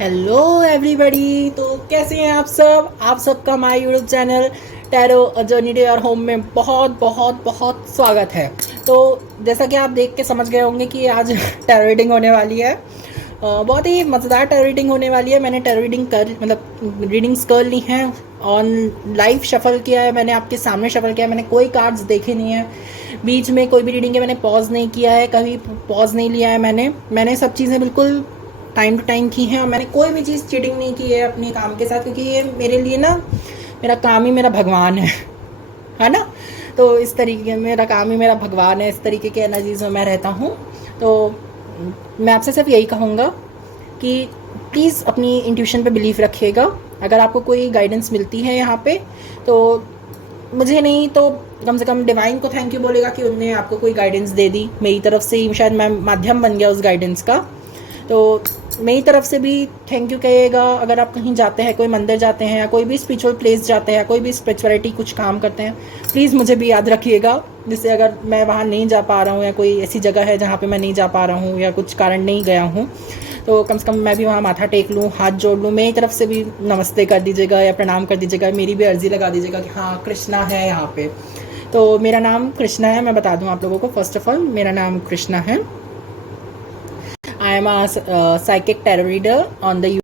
Hello everybody. तो कैसे हैं आप सबका my YouTube channel tarot a journey to your home में बहुत बहुत बहुत स्वागत है। तो जैसा कि आप देख के समझ गए होंगे कि आज टैरो रीडिंग होने वाली है। बहुत ही मज़ेदार टैरो रीडिंग होने वाली है। मैंने टैरो रीडिंग कर मतलब रीडिंग्स कर ली हैं, ऑन लाइव शफल किया है, मैंने आपके सामने शफल किया है, मैंने कोई कार्ड्स देखे नहीं है, बीच में कोई भी रीडिंग है मैंने पॉज नहीं किया है, कभी पॉज नहीं लिया है। मैंने सब चीज़ें बिल्कुल टाइम टू टाइम की हैं और मैंने कोई भी चीज़ चीटिंग नहीं की है अपने काम के साथ, क्योंकि ये मेरे लिए ना मेरा काम ही मेरा भगवान है ना। तो इस तरीके मेरा काम ही मेरा भगवान है, इस तरीके के एनर्जीज में मैं रहता हूँ। तो मैं आपसे सिर्फ यही कहूँगा कि प्लीज़ अपनी इंट्यूशन पे बिलीव रखिएगा। अगर आपको कोई गाइडेंस मिलती है यहाँ पे तो मुझे नहीं तो कम से कम डिवाइन को थैंक यू बोलेगा कि उनने आपको कोई गाइडेंस दे दी। मेरी तरफ से ही शायद मैं माध्यम बन गया उस गाइडेंस का। तो मेरी तरफ से भी थैंक यू कहिएगा। अगर आप कहीं जाते हैं, कोई मंदिर जाते हैं या कोई भी स्पिरिचुअल प्लेस जाते हैं, कोई भी स्पिरिचुअलिटी कुछ काम करते हैं, प्लीज़ मुझे भी याद रखिएगा। जिससे अगर मैं वहाँ नहीं जा पा रहा हूँ या कोई ऐसी जगह है जहाँ पे मैं नहीं जा पा रहा हूँ या कुछ कारण नहीं गया हूँ, तो कम से कम मैं भी वहाँ माथा टेक लूँ, हाथ जोड़ लूँ। मेरी तरफ से भी नमस्ते कर दीजिएगा या प्रणाम कर दीजिएगा, मेरी भी अर्जी लगा दीजिएगा कि हाँ कृष्णा है यहाँ पे। तो मेरा नाम कृष्णा है, मैं बता दूँ आप लोगों को। फर्स्ट ऑफ ऑल मेरा नाम कृष्णा है। I am a psychic tarot reader on the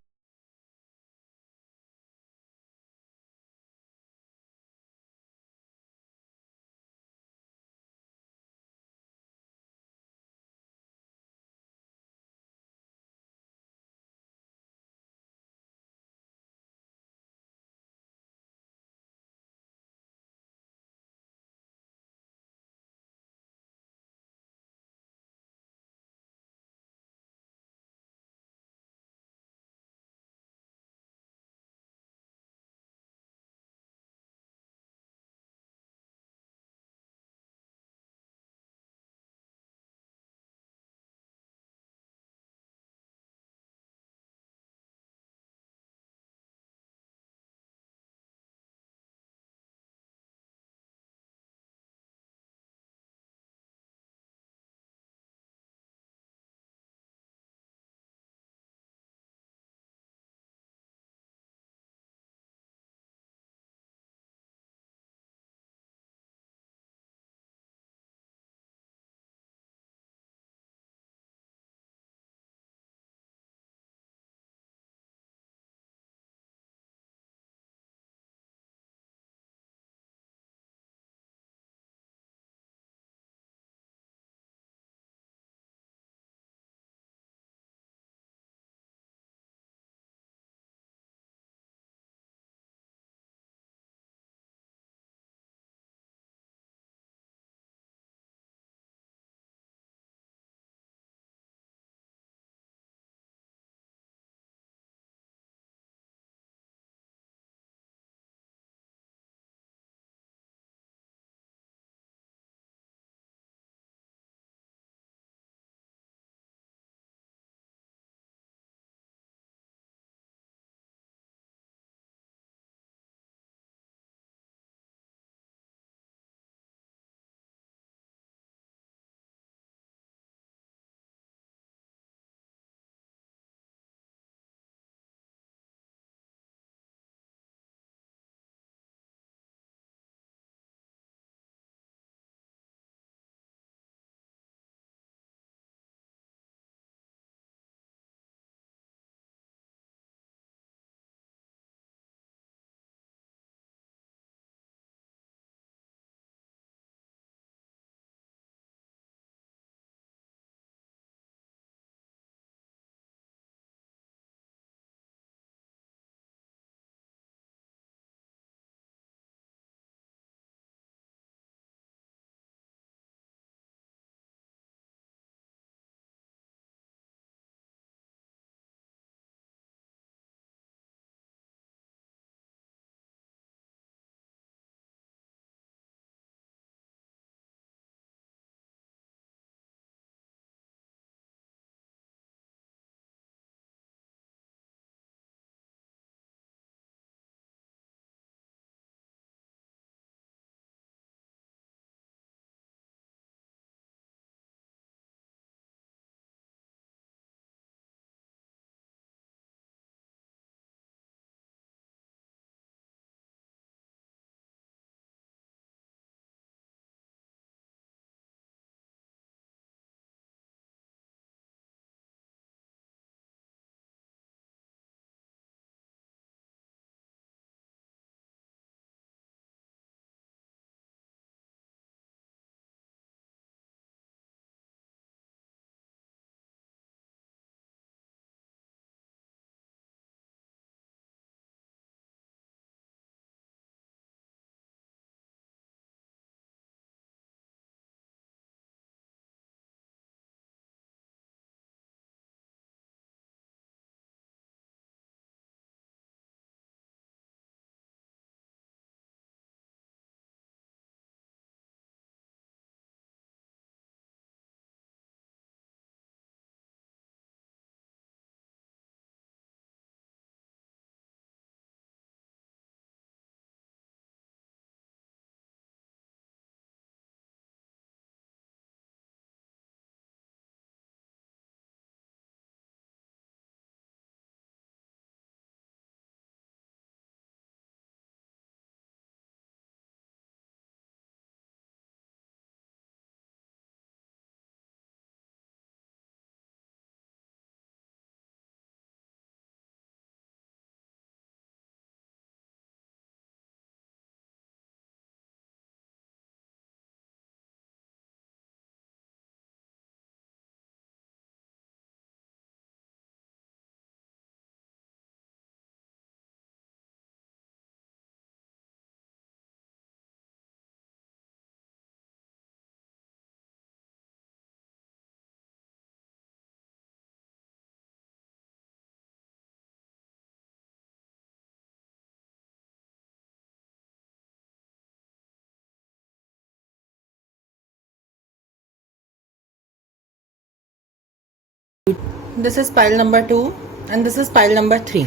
this is pile number 2 and this is pile number 3.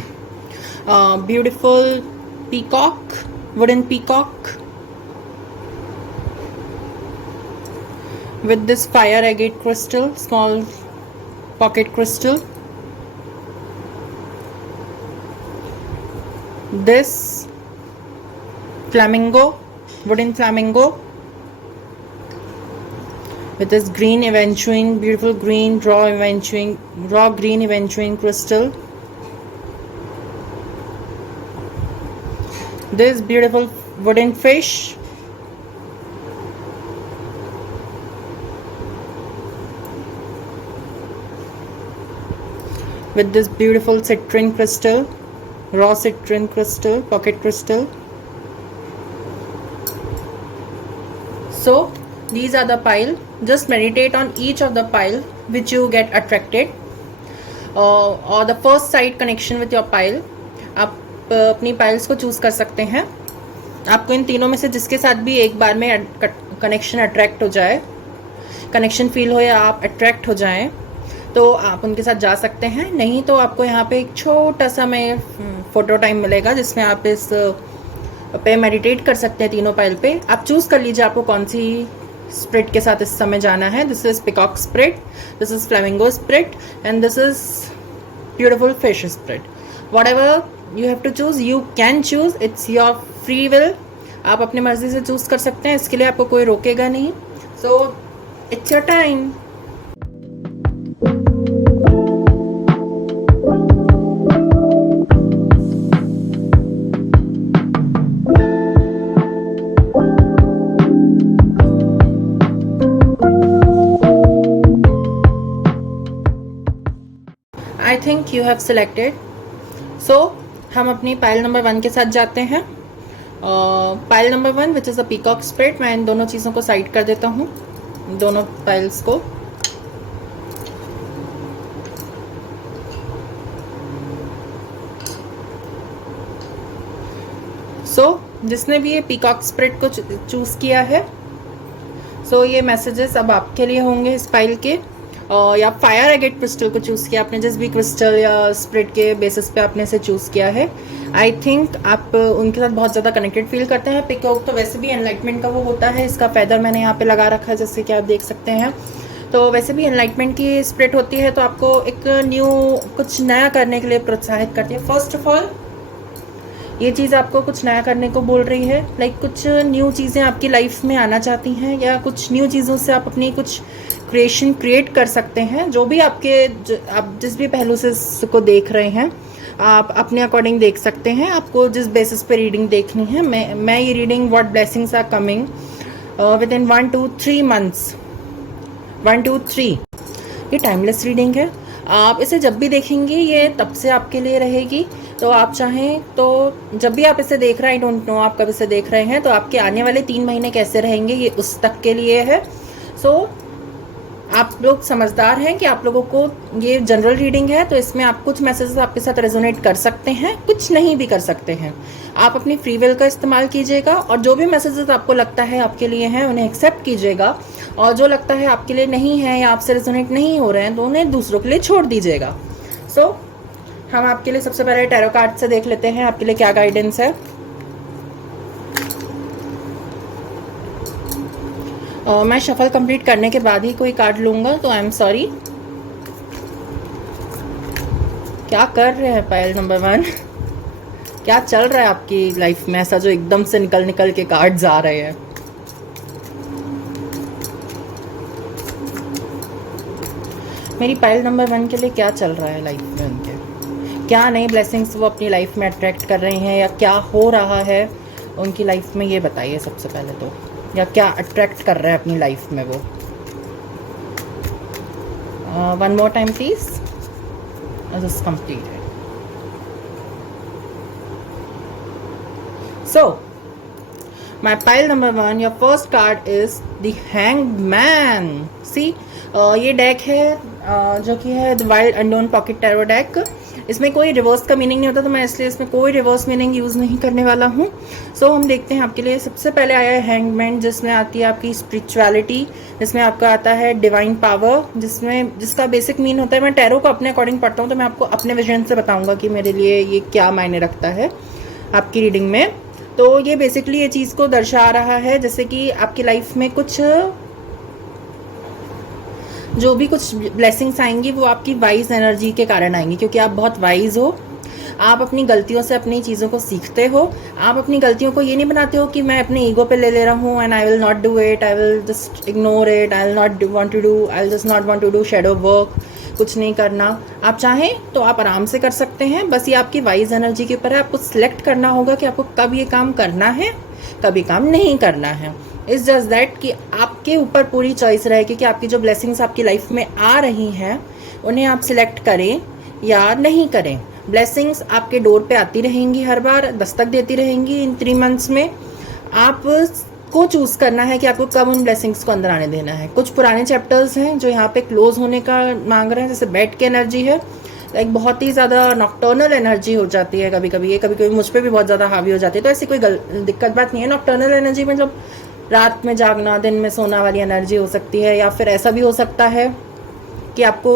Beautiful peacock, wooden peacock with this fire agate crystal, small pocket crystal. This flamingo, wooden flamingo with this green aventurine, beautiful green raw green aventurine crystal. This beautiful wooden fish. With this beautiful citrine crystal, raw citrine crystal, pocket crystal. So these are the pile. Just meditate on each of the pile which you get attracted, or the first side connection with your pile. आप अपनी piles को choose कर सकते हैं. आपको इन तीनों में से जिसके साथ भी एक बार में कनेक्शन अट्रैक्ट हो जाए, कनेक्शन फील हो या आप अट्रैक्ट हो जाएं, तो आप उनके साथ जा सकते हैं. नहीं तो आपको यहाँ पे एक छोटा सा में फोटो टाइम मिलेगा जिसमें आप इस पे मेडिटेट कर सकते हैं. तीनों पाइल पे आप चूज कर लीजिए आपको कौन सी स्प्रिट के साथ इस समय जाना है. This is peacock spirit, this is flamingo spirit and this is beautiful fish spirit. Whatever you have to choose, you can choose, it's your free will. आप अपनी मर्जी से चूज कर सकते हैं, इसके लिए आपको कोई रोकेगा नहीं. So it's your time. I think you have selected. So हम अपनी पाइल नंबर 1 के साथ जाते हैं. Pile number 1 which is a peacock spirit. मैं इन दोनों चीज़ों को साइड कर देता हूँ, दोनों पाइल्स को. जिसने भी ये पीकॉक स्प्रिट को चूज़ किया है, ये मैसेजेस अब आपके लिए होंगे इस पाइल के. या फायर एगेट क्रिस्टल को चूज़ किया आपने, जिस भी क्रिस्टल या स्प्रिट के बेसिस पे आपने इसे चूज़ किया है, आई थिंक आप उनके साथ बहुत ज़्यादा कनेक्टेड फील करते हैं. पिकॉक तो वैसे भी एनलाइटमेंट का वो होता है. इसका फैदर मैंने यहाँ पे लगा रखा है जैसे कि आप देख सकते हैं. तो वैसे भी एनलाइटमेंट की स्प्रिट होती है, तो आपको एक न्यू कुछ नया करने के लिए प्रोत्साहित करती है. फर्स्ट ऑफ ऑल ये चीज़ आपको कुछ नया करने को बोल रही है. लाइक कुछ न्यू चीज़ें आपकी लाइफ में आना चाहती हैं, या कुछ न्यू चीज़ों से आप अपनी कुछ क्रिएशन क्रिएट कर सकते हैं. जो भी आप जिस भी पहलू से इसको देख रहे हैं, आप अपने अकॉर्डिंग देख सकते हैं. आपको जिस बेसिस पे रीडिंग देखनी है, मैं ये reading what blessings are coming within 1 to 3 months. 1 to 3 ये टाइमलेस रीडिंग है. आप इसे जब भी देखेंगे ये तब से आपके लिए रहेगी. तो आप चाहें तो जब भी आप इसे देख रहे हैं, आई डोंट नो आप कब इसे देख रहे हैं, तो आपके आने वाले 3 महीने कैसे रहेंगे ये उस तक के लिए है. आप लोग समझदार हैं कि आप लोगों को ये जनरल रीडिंग है, तो इसमें आप कुछ मैसेजेस आपके साथ रेजोनेट कर सकते हैं, कुछ नहीं भी कर सकते हैं. आप अपनी फ्री विल का इस्तेमाल कीजिएगा, और जो भी मैसेजेस आपको लगता है आपके लिए हैं उन्हें एक्सेप्ट कीजिएगा, और जो लगता है आपके लिए नहीं है या आपसे रेजोनेट नहीं हो रहे हैं तो उन्हें दूसरों के लिए छोड़ दीजिएगा. हम आपके लिए सबसे पहले टैरो कार्ड से देख लेते हैं आपके लिए क्या गाइडेंस है. मैं शफल कंप्लीट करने के बाद ही कोई कार्ड लूँगा, तो आई एम सॉरी. क्या कर रहे हैं पाइल नंबर 1? क्या चल रहा है आपकी लाइफ में ऐसा जो एकदम से निकल के कार्ड्स आ रहे हैं? मेरी पाइल नंबर 1 के लिए क्या चल रहा है लाइफ में, उनके क्या नई ब्लेसिंग्स वो अपनी लाइफ में अट्रैक्ट कर रहे हैं, या क्या हो रहा है उनकी लाइफ में, ये बताइए सबसे पहले तो. या क्या अट्रैक्ट कर रहा है अपनी लाइफ में वो. 1 more time please. This is completed. So my pile number 1, your first card is the Hanged Man. See, ये डेक है जो कि है the wild unknown pocket tarot deck. इसमें कोई रिवर्स का मीनिंग नहीं होता, तो मैं इसलिए इसमें कोई रिवर्स मीनिंग यूज़ नहीं करने वाला हूँ। सो हम देखते हैं आपके लिए। सबसे पहले आया है हैंगमैन, जिसमें आती है आपकी स्पिरिचुअलिटी, जिसमें आपका आता है डिवाइन पावर, जिसका बेसिक मीन होता है, मैं टैरो को अपने अकॉर्डिंग पढ़ता हूँ तो मैं आपको अपने विजन से बताऊँगा कि मेरे लिए ये क्या मायने रखता है आपकी रीडिंग में। तो ये बेसिकली ये चीज़ को दर्शा रहा है जैसे कि आपकी लाइफ में कुछ जो भी कुछ ब्लेसिंग्स आएंगी वो आपकी वाइज एनर्जी के कारण आएंगी, क्योंकि आप बहुत वाइज हो। आप अपनी गलतियों से अपनी चीज़ों को सीखते हो। आप अपनी गलतियों को ये नहीं बनाते हो कि मैं अपने ईगो पे ले रहा हूँ and I will not do it, I will just ignore it, I will not want to do, I will just not want to do shadow work, कुछ नहीं करना। आप चाहें तो आप आराम से कर सकते हैं, बस ये आपकी वाइज एनर्जी के ऊपर है। आपको सिलेक्ट करना होगा कि आपको कब ये काम करना है, कब ये काम नहीं करना है। इट्स जस्ट दैट कि आपके ऊपर पूरी चॉइस रहेगी कि आपकी जो ब्लेसिंग्स आपकी लाइफ में आ रही हैं उन्हें आप सिलेक्ट करें या नहीं करें। ब्लेसिंग्स आपके डोर पे आती रहेंगी, हर बार दस्तक देती रहेंगी इन 3 मंथ्स में। आप को चूज़ करना है कि आपको कब उन ब्लेसिंग्स को अंदर आने देना है। कुछ पुराने चैप्टर्स हैं जो यहाँ पे क्लोज होने का मांग रहे हैं, जैसे बेड की एनर्जी है, लाइक बहुत ही ज़्यादा नॉक्टर्नल एनर्जी हो जाती है कभी कभी, ये कभी कभी मुझ पर भी बहुत ज़्यादा हावी हो जाती है। तो ऐसी कोई दिक्कत बात नहीं है। नॉक्टर्नल एनर्जी मतलब रात में जागना, दिन में सोना वाली एनर्जी हो सकती है, या फिर ऐसा भी हो सकता है कि आपको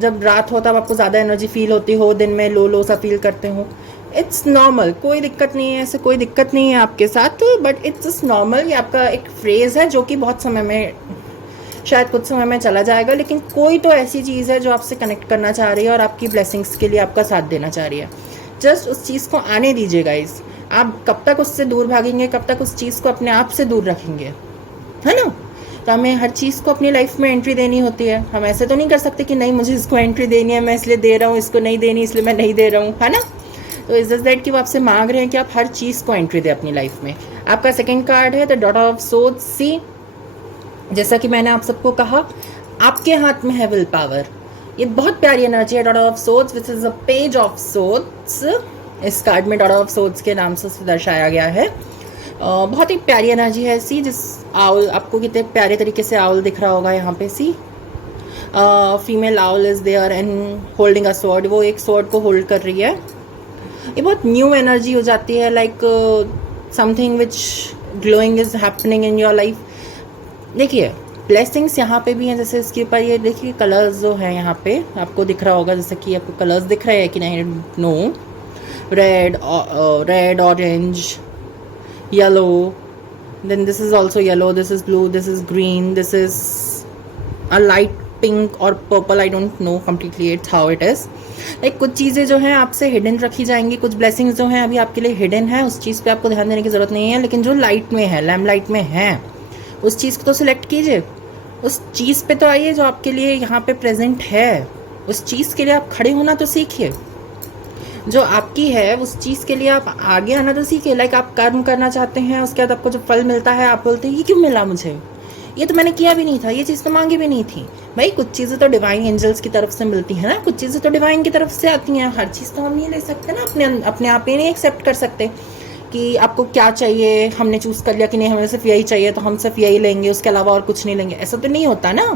जब रात हो तब आपको ज़्यादा एनर्जी फील होती हो, दिन में लो सा फील करते हो। इट्स नॉर्मल, कोई दिक्कत नहीं है, ऐसे कोई दिक्कत नहीं है आपके साथ, बट इट्स जस्ट नॉर्मल। ये आपका एक फ्रेज़ है जो कि बहुत समय में, शायद कुछ समय में चला जाएगा, लेकिन कोई तो ऐसी चीज़ है जो आपसे कनेक्ट करना चाह रही है और आपकी ब्लेसिंग्स के लिए आपका साथ देना चाह रही है। जस्ट उस चीज़ को आने दीजिए गाइस। आप कब तक उससे दूर भागेंगे, कब तक उस चीज़ को अपने आप से दूर रखेंगे, है ना। तो हमें हर चीज़ को अपनी लाइफ में एंट्री देनी होती है। हम ऐसे तो नहीं कर सकते कि नहीं मुझे इसको एंट्री देनी है, मैं इसलिए दे रहा हूँ, इसको नहीं देनी इसलिए मैं नहीं दे रहा हूँ, है ना। तो इज जस्ट दैट कि वो आपसे मांग रहे हैं कि आप हर चीज़ को एंट्री दें अपनी लाइफ में। आपका सेकेंड कार्ड है द डॉटर ऑफ सोर्ड्स। सी, जैसा कि मैंने आप सबको कहा, आपके हाथ में है विल पावर। ये बहुत प्यारी एनर्जी है daughter of swords, which is a page of swords. इस कार्ड में डॉटर ऑफ सोर्ड्स के नाम से दर्शाया गया है। बहुत ही प्यारी एनर्जी है। सी, जिस आउल, आपको कितने प्यारे तरीके से आउल दिख रहा होगा यहाँ पे। See, female owl is there and holding a sword, वो एक स्वॉर्ड को होल्ड कर रही है। ये बहुत न्यू एनर्जी हो जाती है, like something which glowing is happening in your life. देखिए ब्लेसिंग्स यहाँ पे भी हैं, जैसे इसके ऊपर ये देखिए कलर्स जो है यहाँ पे आपको दिख रहा होगा, जैसे कि आपको कलर्स दिख रहे हैं कि नहीं, no, red, orange, yellow, then this is also yellow, this is blue, this is green, this is a light pink or purple, I don't know completely it's how it is. like कुछ चीज़ें जो हैं आपसे hidden रखी जाएंगी, कुछ blessings जो हैं अभी आपके लिए हिडन है, उस चीज़ पे आपको ध्यान देने की ज़रूरत नहीं है। लेकिन जो लाइट में है, लैम्प लाइट में है, उस चीज़ को तो सिलेक्ट कीजिए, उस चीज़ पे तो आइए जो आपके लिए यहाँ पे प्रेजेंट है। उस चीज़ के लिए आप खड़े होना तो सीखिए, जो आपकी है उस चीज़ के लिए आप आगे आना तो सीखिए। लाइक आप कर्म करना चाहते हैं, उसके बाद आपको जो फल मिलता है आप बोलते हैं ये क्यों मिला मुझे, ये तो मैंने किया भी नहीं था, ये चीज़ तो मांगी भी नहीं थी। भाई कुछ चीज़ें तो डिवाइन एंजल्स की तरफ से मिलती हैं ना, कुछ चीज़ें तो डिवाइन की तरफ से आती हैं। हर चीज़ तो हम नहीं ले सकते ना, अपने आप ही नहीं एक्सेप्ट कर सकते कि आपको क्या चाहिए। हमने चूज़ कर लिया कि नहीं हमें सिर्फ यही चाहिए तो हम सिर्फ यही लेंगे, उसके अलावा और कुछ नहीं लेंगे, ऐसा तो नहीं होता ना।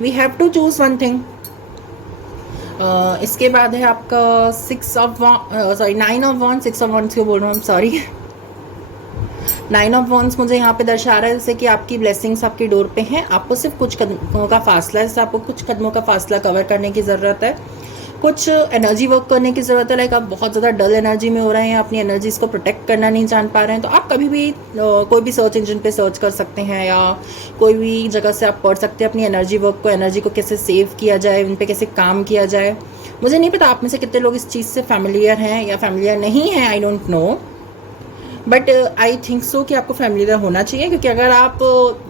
We have to choose one thing. इसके बाद है आपका 9 ऑफ वॉन्ड्स, 6 ऑफ वॉन्ड्स क्यों बोल रहा हूँ, सॉरी। 9 ऑफ वॉन्ड्स मुझे यहाँ पे दर्शा रहा है जैसे कि आपकी ब्लेसिंग्स आपकी डोर पे हैं। आपको सिर्फ कुछ कदमों का फासला है, जैसे आपको कुछ कदमों का फासला कवर करने की ज़रूरत है, कुछ एनर्जी वर्क करने की ज़रूरत है। लाइक आप बहुत ज़्यादा डल एनर्जी में हो रहे हैं, अपनी एनर्जीज़ को प्रोटेक्ट करना नहीं जान पा रहे हैं, तो आप कभी भी कोई भी सर्च इंजन पे सर्च कर सकते हैं या कोई भी जगह से आप पढ़ सकते हैं अपनी एनर्जी वर्क को, एनर्जी को कैसे सेव किया जाए, उन पे कैसे काम किया जाए। मुझे नहीं पता आप में से कितने लोग इस चीज़ से फैमिलियर हैं या फैमिलियर नहीं हैं, I don't know, but I think so कि आपको फैमिलियर होना चाहिए, क्योंकि अगर आप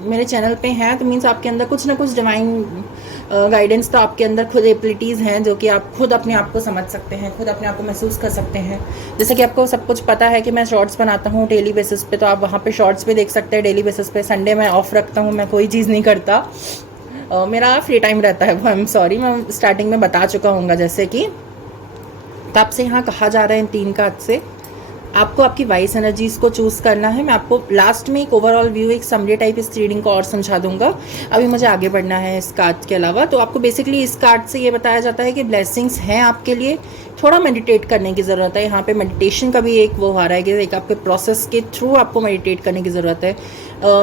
मेरे चैनल पे हैं तो मीन्स आपके अंदर कुछ ना कुछ डिवाइन गाइडेंस तो आपके अंदर खुद एबिलिटीज़ हैं जो कि आप खुद अपने आप को समझ सकते हैं, खुद अपने आप को महसूस कर सकते हैं। जैसे कि आपको सब कुछ पता है कि मैं शॉर्ट्स बनाता हूँ डेली बेसिस पे, तो आप वहाँ पे शॉर्ट्स भी देख सकते हैं डेली बेसिस पे। संडे मैं ऑफ रखता हूँ, मैं कोई चीज़ नहीं करता, मेरा फ्री टाइम रहता है वो। आई एम सॉरी, मैं स्टार्टिंग में बता चुका हूँगा जैसे कि। तो आपसे यहाँ कहा जा रहा है इन 3 कार्ड से, आपको आपकी वाइस एनर्जीज़ को चूज़ करना है। मैं आपको लास्ट में एक ओवरऑल व्यू, एक समरी टाइप इस रीडिंग को और समझा दूंगा। अभी मुझे आगे बढ़ना है इस कार्ड के अलावा। तो आपको बेसिकली इस कार्ड से ये बताया जाता है कि ब्लेसिंग्स हैं आपके लिए, थोड़ा मेडिटेट करने की ज़रूरत है। यहाँ पे मेडिटेशन का भी एक वो आ रहा है कि एक आपके प्रोसेस के थ्रू आपको मेडिटेट करने की ज़रूरत है।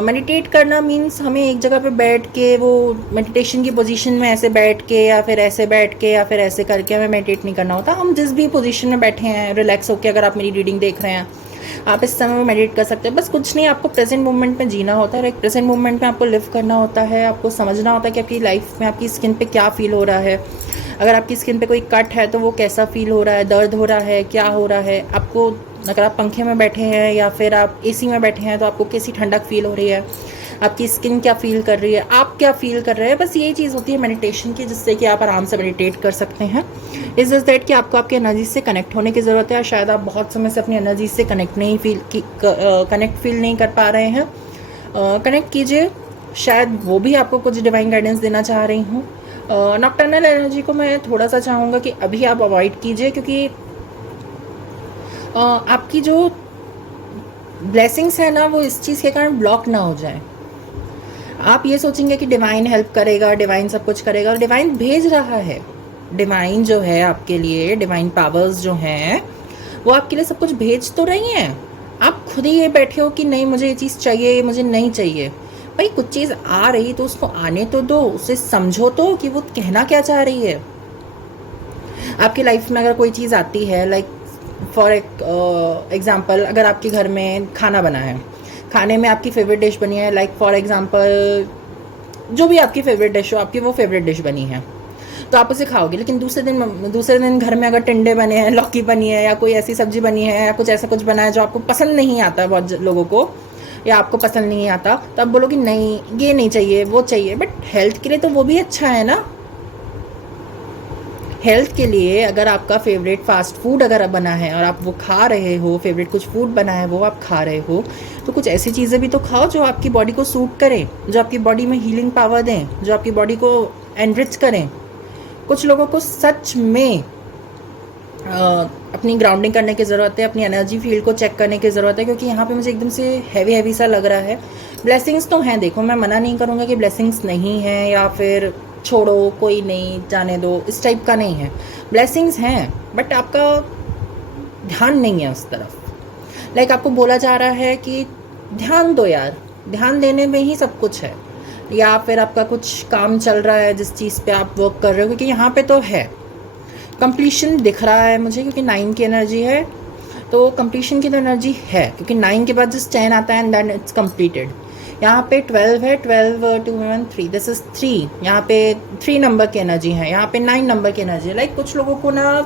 मेडिटेट करना मीन्स हमें एक जगह पे बैठ के वो मेडिटेशन की पोजीशन में ऐसे बैठ के या फिर ऐसे बैठ के या फिर ऐसे करके हमें मेडिटेट नहीं करना होता। हम जिस भी पोजीशन में बैठे हैं रिलैक्स होकर, अगर आप मेरी रीडिंग देख रहे हैं, आप इस समय में मेडिटेट कर सकते हैं। बस कुछ नहीं, आपको प्रेजेंट मोमेंट में जीना होता है और एक प्रेजेंट मोमेंट में आपको लिव करना होता है। आपको समझना होता है कि आपकी लाइफ में आपकी स्किन पे क्या फील हो रहा है। अगर आपकी स्किन पे कोई कट है तो वो कैसा फील हो रहा है, दर्द हो रहा है, क्या हो रहा है आपको। अगर आप पंखे में बैठे हैं या फिर आप एसी में बैठे हैं तो आपको कैसी ठंडक फील हो रही है, आपकी स्किन क्या फील कर रही है, आप क्या फील कर रहे हैं। बस यही चीज़ होती है मेडिटेशन की, जिससे कि आप आराम से मेडिटेट कर सकते हैं। इस जस्ट दैट कि आपको आपकी एनर्जी से कनेक्ट होने की ज़रूरत है। शायद आप बहुत समय से अपनी एनर्जी से कनेक्ट फील नहीं कर पा रहे हैं। कनेक्ट कीजिए, शायद वो भी आपको कुछ डिवाइन गाइडेंस देना चाह रही हूँ। नॉकटर्नल एनर्जी को मैं थोड़ा सा चाहूँगा कि अभी आप अवॉइड कीजिए, क्योंकि आपकी जो ब्लेसिंग्स है ना वो इस चीज़ के कारण ब्लॉक ना हो जाए। आप ये सोचेंगे कि डिवाइन हेल्प करेगा, डिवाइन सब कुछ करेगा, और डिवाइन भेज रहा है। डिवाइन जो है आपके लिए, डिवाइन पावर्स जो हैं वो आपके लिए सब कुछ भेज तो रही हैं। आप खुद ही ये बैठे हो कि नहीं मुझे ये चीज़ चाहिए, मुझे नहीं चाहिए। भाई कुछ चीज़ आ रही तो उसको आने तो दो, उसे समझो तो कि वो कहना क्या चाह रही है। आपकी लाइफ में अगर कोई चीज़ आती है, लाइक फॉर एग्जाम्पल, अगर आपके घर में खाना बना है, खाने में आपकी फेवरेट डिश बनी है, लाइक फॉर एग्जाम्पल जो भी आपकी फेवरेट डिश हो, आपकी वो फेवरेट डिश बनी है तो आप उसे खाओगे। लेकिन दूसरे दिन घर में अगर टिंडे बने हैं, लौकी बनी है, या कोई ऐसी सब्जी बनी है, या कुछ ऐसा कुछ बना है जो आपको पसंद नहीं आता बहुत लोगों को, या आपको पसंद नहीं आता, तो आप बोलोगे नहीं ये नहीं चाहिए, वो चाहिए। बट हेल्थ के लिए तो वो भी अच्छा है ना। हेल्थ के लिए अगर आपका फेवरेट फास्ट फूड अगर बना है और आप वो खा रहे हो, फेवरेट कुछ फूड बना है वो आप खा रहे हो, तो कुछ ऐसी चीज़ें भी तो खाओ जो आपकी बॉडी को सूट करें, जो आपकी बॉडी में हीलिंग पावर दें, जो आपकी बॉडी को एनरिच करें। कुछ लोगों को सच में अपनी ग्राउंडिंग करने की ज़रूरत है, अपनी एनर्जी फील्ड को चेक करने की ज़रूरत है, क्योंकि यहाँ पे मुझे एकदम से हैवी सा लग रहा है। ब्लेसिंग्स तो हैं, देखो मैं मना नहीं करूँगा कि ब्लेसिंग्स नहीं हैं या फिर छोड़ो कोई नहीं जाने दो, इस टाइप का नहीं है। ब्लेसिंग्स हैं बट आपका ध्यान नहीं है उस तरफ। लाइक आपको बोला जा रहा है कि ध्यान दो यार, ध्यान देने में ही सब कुछ है। या फिर आपका कुछ काम चल रहा है जिस चीज़ पे आप वर्क कर रहे हो, क्योंकि यहाँ पे तो है कंप्लीशन दिख रहा है मुझे, क्योंकि 9 की एनर्जी है तो कंप्लीशन की तो एनर्जी है, क्योंकि 9 के बाद जस्ट 10 आता है एंड देन इट्स कंप्लीटेड। यहाँ पे 12 है, 12 2 1 3, दिस इज 3। यहाँ पे 3 नंबर की एनर्जी है, यहाँ पे 9 नंबर की एनर्जी है। लाइक कुछ लोगों को ना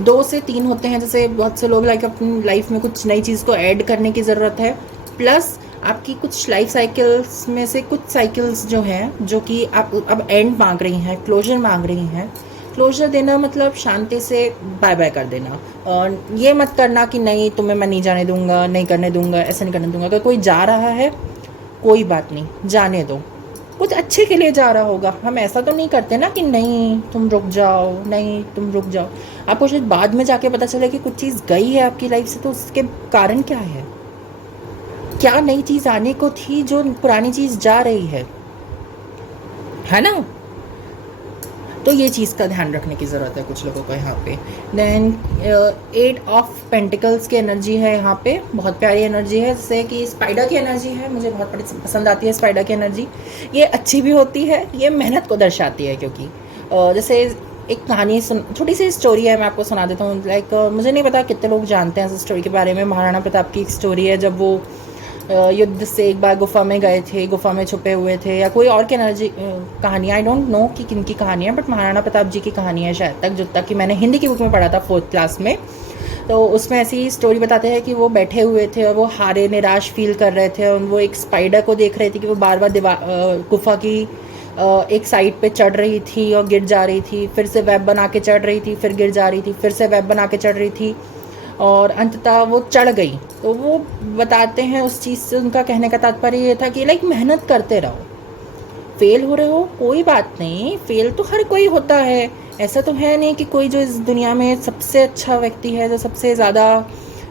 2 से 3 होते हैं, जैसे बहुत से लोग लाइक अपनी लाइफ में कुछ नई चीज़ को ऐड करने की ज़रूरत है। प्लस आपकी कुछ लाइफ साइकिल्स में से कुछ साइकिल्स जो हैं, जो कि आप अब एंड मांग रही हैं, क्लोजर मांग रही हैं। क्लोजर देना मतलब शांति से बाय बाय कर देना, और ये मत करना कि नहीं तुम्हें मैं नहीं जाने दूंगा, नहीं करने दूंगा, ऐसा नहीं करने दूंगा। अगर कोई जा रहा है कोई बात नहीं, जाने दो, कुछ अच्छे के लिए जा रहा होगा। हम ऐसा तो नहीं करते ना कि नहीं तुम रुक जाओ, नहीं तुम रुक जाओ। आपको शायद बाद में जाके पता चले कि कुछ चीज़ गई है आपकी लाइफ से, तो उसके कारण क्या है, क्या नई चीज़ आने को थी जो पुरानी चीज़ जा रही है ना। तो ये चीज़ का ध्यान रखने की ज़रूरत है कुछ लोगों को यहाँ पे। देन 8 ऑफ पेंटिकल्स की एनर्जी है यहाँ पे, बहुत प्यारी एनर्जी है। जैसे कि स्पाइडर की एनर्जी है, मुझे बहुत बड़ी पसंद आती है स्पाइडर की एनर्जी। ये अच्छी भी होती है, ये मेहनत को दर्शाती है, क्योंकि जैसे एक कहानी छोटी सी स्टोरी है, मैं आपको सुना देता हूँ। लाइक मुझे नहीं पता कितने लोग जानते हैं इस स्टोरी के बारे में। महाराणा प्रताप की एक स्टोरी है, जब वो युद्ध से एक बार गुफा में गए थे, गुफा में छुपे हुए थे, या कोई और की एनर्जी कहानी, आई डोंट नो कि किन की कहानी है, बट महाराणा प्रताप जी की कहानी है शायद तक, जो तक कि मैंने हिंदी की बुक में पढ़ा था 4th क्लास में। तो उसमें ऐसी स्टोरी बताते हैं कि वो बैठे हुए थे और वो हारे निराश फील कर रहे थे, और वो एक स्पाइडर को देख रहे थे कि वो बार बार गुफा की एक साइड पे चढ़ रही थी और गिर जा रही थी, फिर से वेब बना के चढ़ रही थी, फिर गिर जा रही थी, फिर से वेब बना के चढ़ रही थी, और अंततः वो चढ़ गई। तो वो बताते हैं उस चीज़ से उनका कहने का तात्पर्य ये था कि लाइक मेहनत करते रहो, फेल हो रहे हो कोई बात नहीं, फेल तो हर कोई होता है, ऐसा तो है नहीं कि कोई जो इस दुनिया में सबसे अच्छा व्यक्ति है, जो सबसे ज़्यादा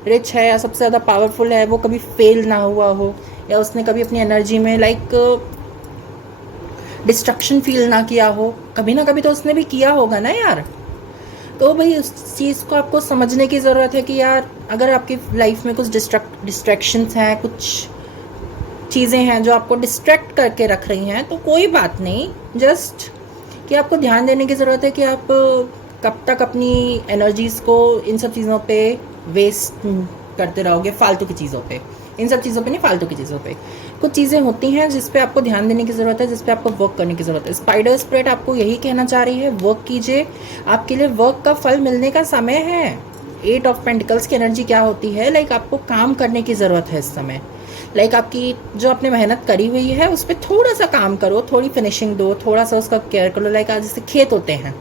रिच है या सबसे ज़्यादा पावरफुल है, वो कभी फेल ना हुआ हो, या उसने कभी अपनी एनर्जी में डिस्ट्रक्शन फील ना किया हो। कभी ना कभी तो उसने भी किया होगा ना यार। तो भाई उस चीज़ को आपको समझने की ज़रूरत है कि यार अगर आपकी लाइफ में कुछ डिस्ट्रैक्शंस हैं, कुछ चीज़ें हैं जो आपको डिस्ट्रैक्ट करके रख रही हैं, तो कोई बात नहीं। जस्ट कि आपको ध्यान देने की ज़रूरत है कि आप कब तक अपनी एनर्जीज़ को इन सब चीज़ों पे वेस्ट करते रहोगे, फालतू की चीज़ों पे। इन सब चीज़ों पे नहीं, फालतू की चीज़ों पे। कुछ चीज़ें होती हैं जिस पे आपको ध्यान देने की ज़रूरत है, जिस पे आपको वर्क करने की ज़रूरत है। स्पाइडर स्पिरिट आपको यही कहना चाह रही है, वर्क कीजिए। आपके लिए वर्क का फल मिलने का समय है। 8 ऑफ पेंटिकल्स की एनर्जी क्या होती है? आपको काम करने की ज़रूरत है इस समय। आपकी जो आपने मेहनत करी हुई है उस पर थोड़ा सा काम करो, थोड़ी फिनिशिंग दो, थोड़ा सा उसका केयर करो। जैसे खेत होते हैं,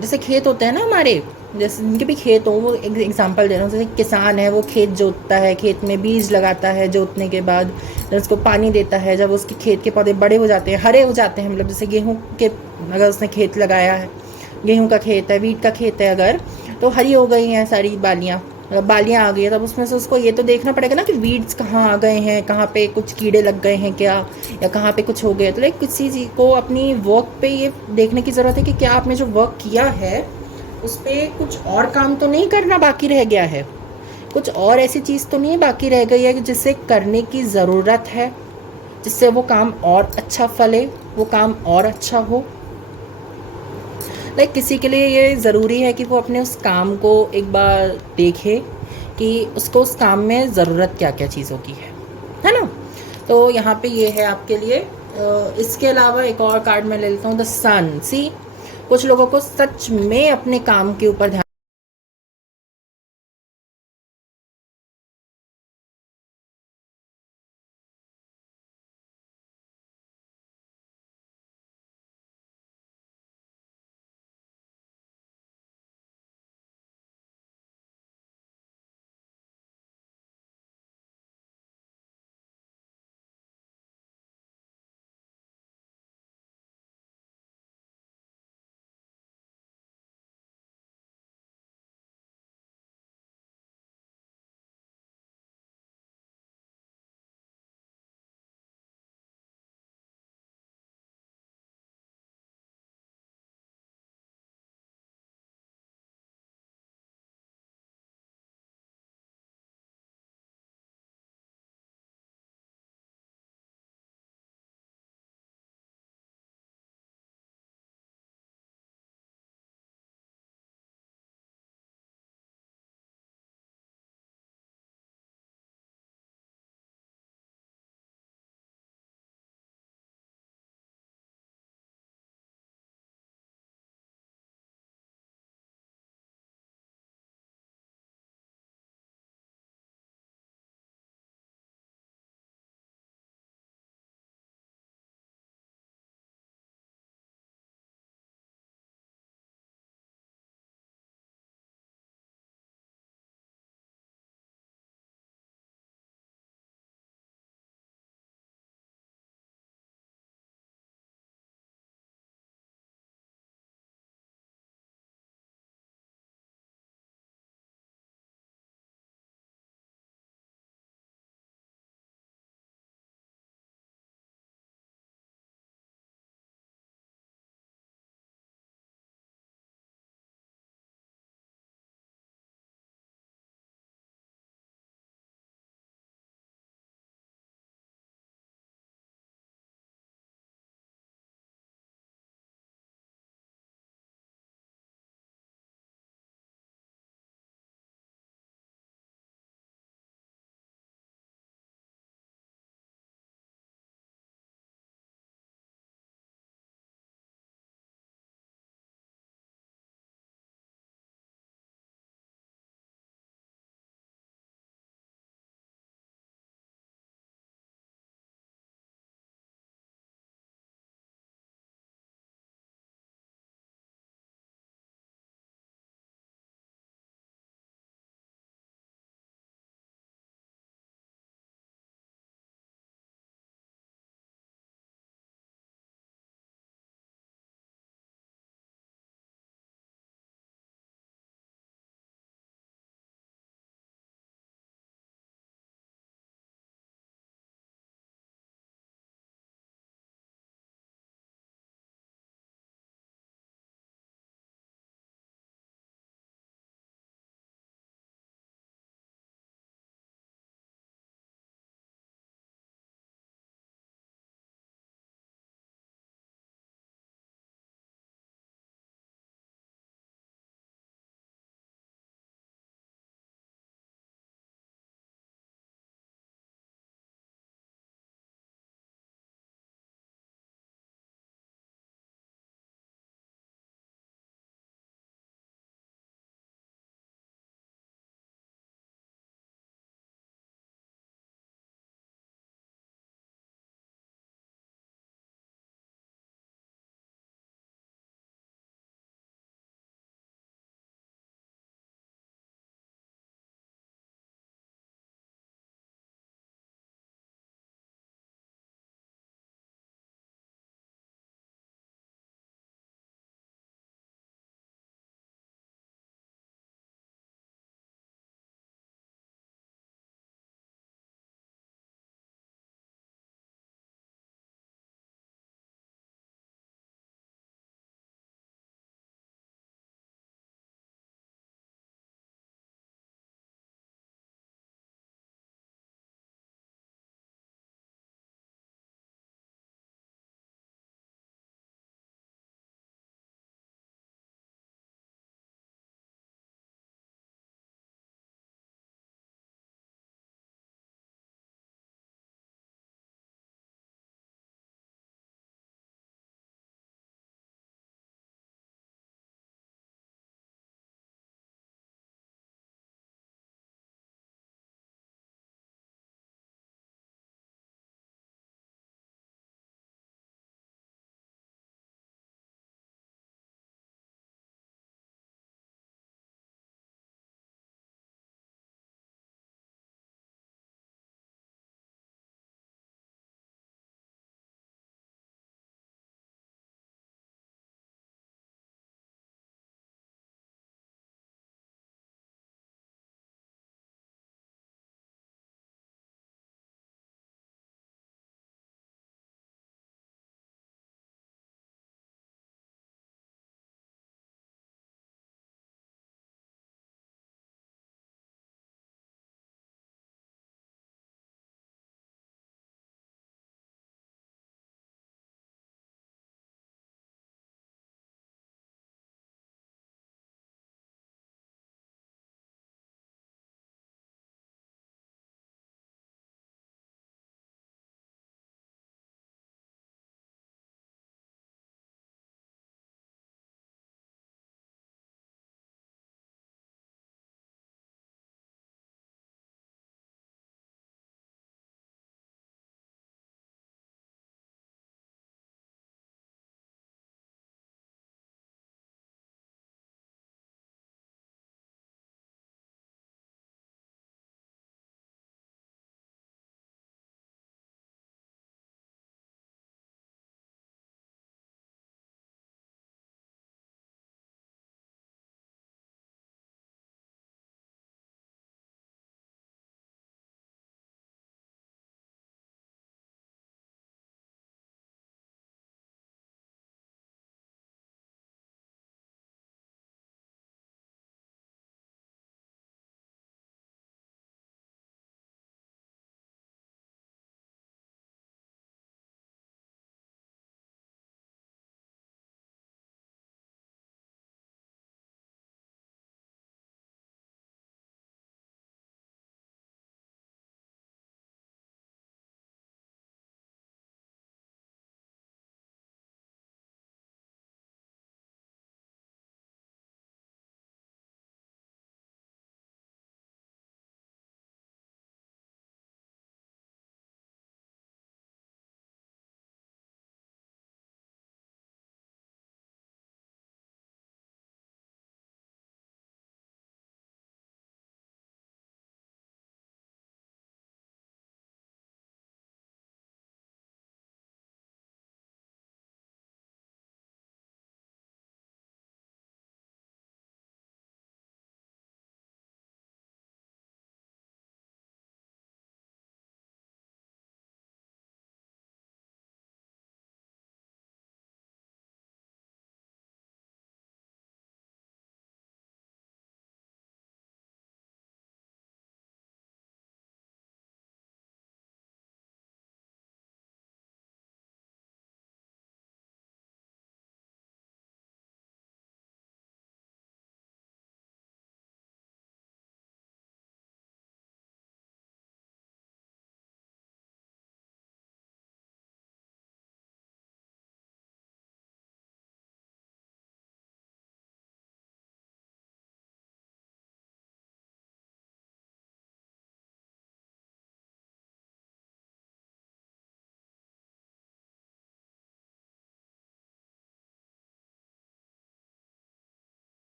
जैसे खेत होते हैं ना हमारे, जैसे इनके भी खेत हों, वो एक एग्जांपल दे रहा हूँ। जैसे किसान है, वो खेत जोतता है, खेत में बीज लगाता है, जोतने के बाद जब उसको पानी देता है, जब उसके खेत के पौधे बड़े हो जाते हैं, हरे हो जाते हैं, मतलब जैसे गेहूँ के, अगर उसने खेत लगाया है, गेहूँ का खेत है, वीट का खेत है अगर, तो हरी हो गई हैं सारी बालियाँ, बालियाँ आ गई है, तब उसमें से उसको ये तो देखना पड़ेगा ना कि वीड्स कहाँ आ गए हैं, कहाँ पे कुछ कीड़े लग गए हैं क्या, या कहाँ पे कुछ हो गया। तो किसी चीज़ को अपनी वर्क पे ये देखने की ज़रूरत है कि क्या आपने जो वर्क किया है उस पर कुछ और काम तो नहीं करना बाकी रह गया है, कुछ और ऐसी चीज़ तो नहीं बाकी रह गई है जिससे करने की ज़रूरत है, जिससे वो काम और अच्छा फले, वो काम और अच्छा हो। किसी के लिए ये ज़रूरी है कि वो अपने उस काम को एक बार देखे कि उसको उस काम में ज़रूरत क्या क्या चीज़ों की है ना। तो यहाँ पे ये है आपके लिए। इसके अलावा एक और कार्ड मैं ले लेता हूँ, द सन। सी, कुछ लोगों को सच में अपने काम के ऊपर ध्यान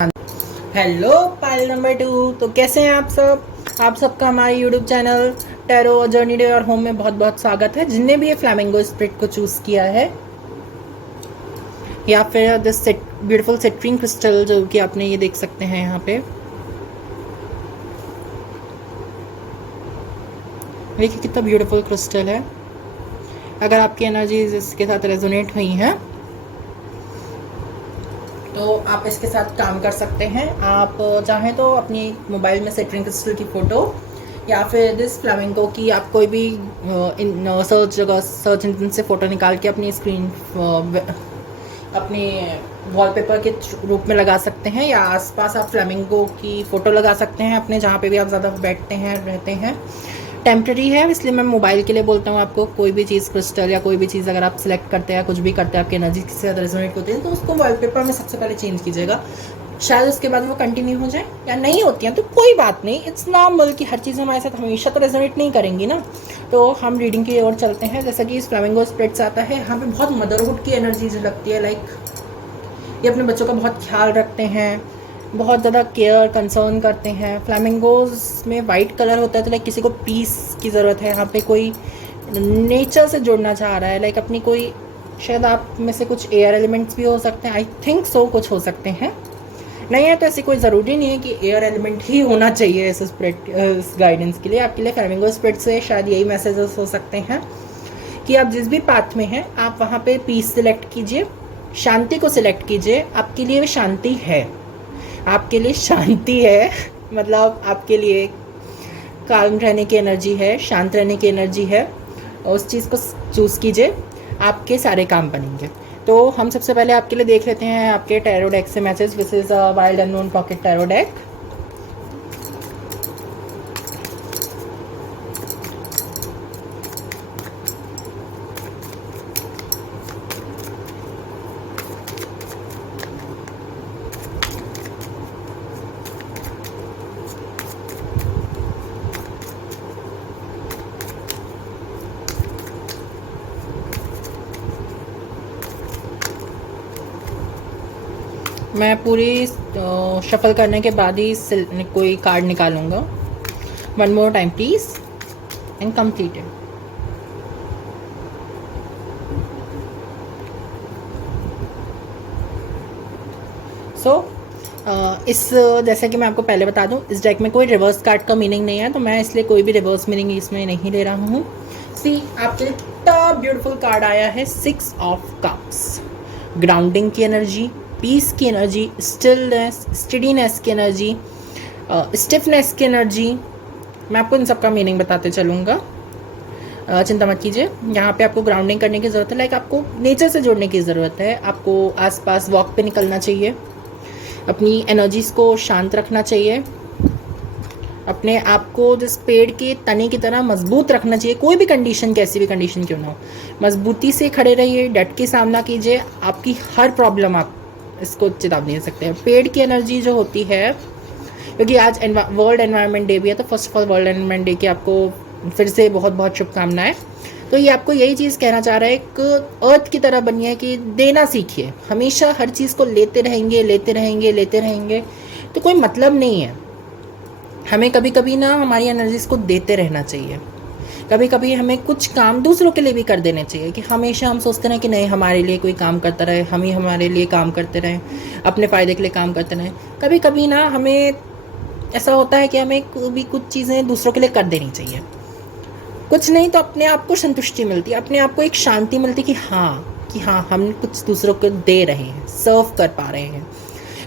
हेलो पाइल नंबर 2। तो कैसे हैं आप सबका हमारे YouTube channel tarot journey day और होम में बहुत बहुत स्वागत है। जिनने भी ये फ्लैमिंगो स्प्रिट को चूज़ किया है या फिर दिस ब्यूटीफुल सिट्रिन क्रिस्टल जो कि आपने ये देख सकते हैं यहाँ पे, देखिए कितना ब्यूटीफुल क्रिस्टल है। अगर आपकी एनर्जीज इसके साथ रेजोनेट हुई हैं तो आप इसके साथ काम कर सकते हैं। आप चाहें तो अपनी मोबाइल में सिट्रिन क्रिस्टल की फ़ोटो या फिर दिस फ्लामिंगो की आप कोई भी सर्च इंजन से फ़ोटो निकाल के अपनी स्क्रीन अपने वॉलपेपर के रूप में लगा सकते हैं, या आसपास आप फ्लामिंगो की फ़ोटो लगा सकते हैं अपने जहाँ पे भी आप ज़्यादा बैठते हैं रहते हैं। टेम्प्रेरी है इसलिए मैं मोबाइल के लिए बोलता हूँ आपको। कोई भी चीज़ क्रिस्टल या कोई भी चीज़ अगर आप सिलेक्ट करते हैं, कुछ भी करते हैं, आपकी एनर्जी किसी से रेजोनेट होती है तो उसको वॉलपेपर में सबसे पहले चेंज कीजिएगा। शायद उसके बाद वो कंटिन्यू हो जाए, या नहीं होती हैं तो कोई बात नहीं, इट्स नॉर्मल कि हर चीज़ हमारे साथ हमेशा तो रेजोनेट नहीं करेंगी ना। तो हम रीडिंग की ओर चलते हैं। जैसा कि इस फ्लामिंगो स्प्रेड्स आता है, यहाँ पे बहुत मदरहुड की एनर्जी लगती है। लाइक ये अपने बच्चों का बहुत ख्याल रखते हैं, बहुत ज़्यादा केयर कंसर्न करते हैं। फ्लैमिंगोज में वाइट कलर होता है तो लाइक किसी को पीस की ज़रूरत है। यहाँ पे कोई नेचर से जुड़ना चाह रहा है, लाइक अपनी कोई, शायद आप में से कुछ एयर एलिमेंट्स भी हो सकते हैं, आई थिंक सो कुछ हो सकते हैं। नहीं है तो ऐसी कोई ज़रूरी नहीं है कि एयर एलिमेंट ही होना चाहिए इस स्प्रिट इस गाइडेंस के लिए। आपके लिए फ्लैमिंगो स्प्रिट से शायद यही मैसेजेस हो सकते हैं कि आप जिस भी पाथ में हैं आप वहाँ पे पीस सिलेक्ट कीजिए, शांति को सिलेक्ट कीजिए। आपके लिए शांति है, आपके लिए शांति है, मतलब आपके लिए काल्म रहने की एनर्जी है, शांत रहने की एनर्जी है। उस चीज़ को चूज़ कीजिए, आपके सारे काम बनेंगे। तो हम सबसे पहले आपके लिए देख लेते हैं आपके टैरो डेक से message. This is a wild unknown pocket tarot deck. मैं पूरी शफल करने के बाद ही कोई कार्ड निकालूंगा। One more time please and complete it. इस जैसे कि मैं आपको पहले बता दूं, इस डेक में कोई रिवर्स कार्ड का मीनिंग नहीं है, तो मैं इसलिए कोई भी रिवर्स मीनिंग इसमें नहीं ले रहा हूँ। सी आपके लिए टॉप ब्यूटीफुल कार्ड आया है 6 ऑफ कप्स। ग्राउंडिंग की एनर्जी, पीस की एनर्जी, स्टिलनेस, स्टडीनेस की एनर्जी, स्टिफनेस की एनर्जी। मैं आपको इन सब का मीनिंग बताते चलूँगा, चिंता मत कीजिए। यहाँ पे आपको ग्राउंडिंग करने की ज़रूरत है, लाइक आपको नेचर से जुड़ने की ज़रूरत है। आपको आसपास वॉक पे निकलना चाहिए, अपनी एनर्जीज़ को शांत रखना चाहिए, अपने आप को जिस पेड़ के तने की तरह मजबूत रखना चाहिए। कोई भी कंडीशन, कैसी भी कंडीशन क्यों ना हो, मजबूती से खड़े रहिए, डट के सामना कीजिए। आपकी हर प्रॉब्लम आप इसको चेतावनी दे सकते हैं। पेड़ की एनर्जी जो होती है, क्योंकि आज वर्ल्ड एनवायरनमेंट डे भी है, तो first of all world environment day की आपको फिर से बहुत बहुत शुभकामनाएं। तो ये आपको यही चीज़ कहना चाह रहा है, एक अर्थ की तरह बनिए कि देना सीखिए। हमेशा हर चीज़ को लेते रहेंगे लेते रहेंगे लेते रहेंगे तो कोई मतलब नहीं है। हमें कभी कभी ना हमारी एनर्जीज़ को देते रहना चाहिए। कभी कभी हमें कुछ काम दूसरों के लिए भी कर देने चाहिए, कि हमेशा हम सोचते रहें कि नहीं हमारे लिए कोई काम करता रहे, हम ही हमारे लिए काम करते रहें, अपने फ़ायदे के लिए काम करते रहें। कभी कभी ना हमें ऐसा होता है कि हमें भी कुछ चीज़ें दूसरों के लिए कर देनी चाहिए। कुछ नहीं तो अपने आप को संतुष्टि मिलती है, अपने आप को एक शांति मिलती कि हाँ हम कुछ दूसरों को दे रहे हैं, सर्व कर पा रहे हैं।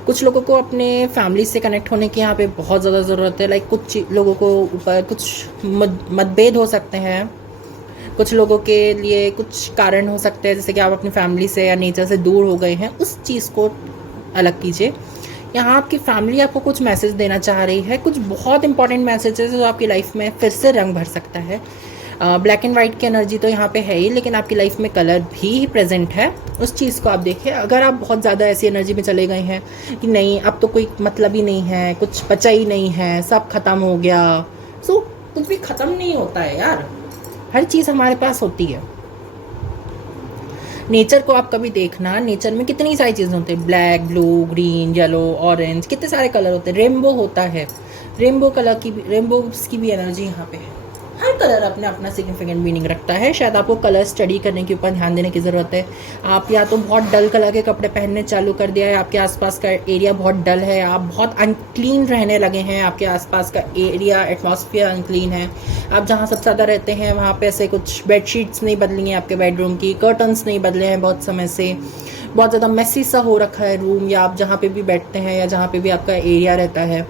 कुछ लोगों को अपने फैमिली से कनेक्ट होने की यहाँ पे बहुत ज़्यादा ज़रूरत है। लाइक कुछ लोगों को ऊपर कुछ मतभेद हो सकते हैं, कुछ लोगों के लिए कुछ कारण हो सकते हैं, जैसे कि आप अपनी फैमिली से या नेचर से दूर हो गए हैं, उस चीज़ को अलग कीजिए। यहाँ आपकी फैमिली आपको कुछ मैसेज देना चाह रही है, कुछ बहुत इंपॉर्टेंट मैसेजेस जो आपकी लाइफ में फिर से रंग भर सकता है। ब्लैक एंड वाइट की एनर्जी तो यहाँ पे है ही, लेकिन आपकी लाइफ में कलर भी प्रेजेंट है। उस चीज़ को आप देखिए। अगर आप बहुत ज़्यादा ऐसी एनर्जी में चले गए हैं कि नहीं अब तो कोई मतलब ही नहीं है, कुछ बचा ही नहीं है, सब खत्म हो गया, सो कुछ भी ख़त्म नहीं होता है यार, हर चीज़ हमारे पास होती है। नेचर को आप कभी देखना, नेचर में कितनी सारी चीज़ें होती है, black, blue, green, yellow, orange, कितने सारे कलर होते हैं, रेनबो होता है, रेनबो कलर की भी, रेनबो की भी एनर्जी यहाँ पे है। हर कलर अपने अपना सिग्निफिकेंट मीनिंग रखता है। शायद आपको कलर स्टडी करने के ऊपर ध्यान देने की ज़रूरत है। आप या तो बहुत डल कलर के कपड़े पहनने चालू कर दिया है, आपके आसपास का एरिया बहुत डल है, आप बहुत अनक्लीन रहने लगे हैं, आपके आसपास का एरिया एटमॉस्फेयर अनक्लीन है, आप जहाँ सबसे ज़्यादा रहते हैं वहाँ पे ऐसे कुछ बेडशीट्स नहीं बदली हैं, आपके बेडरूम की कर्टन्स नहीं बदले हैं बहुत समय से, बहुत ज़्यादा मेसी सा हो रखा है रूम, या आप जहाँ पे भी बैठते हैं या जहाँ पे भी आपका एरिया रहता है,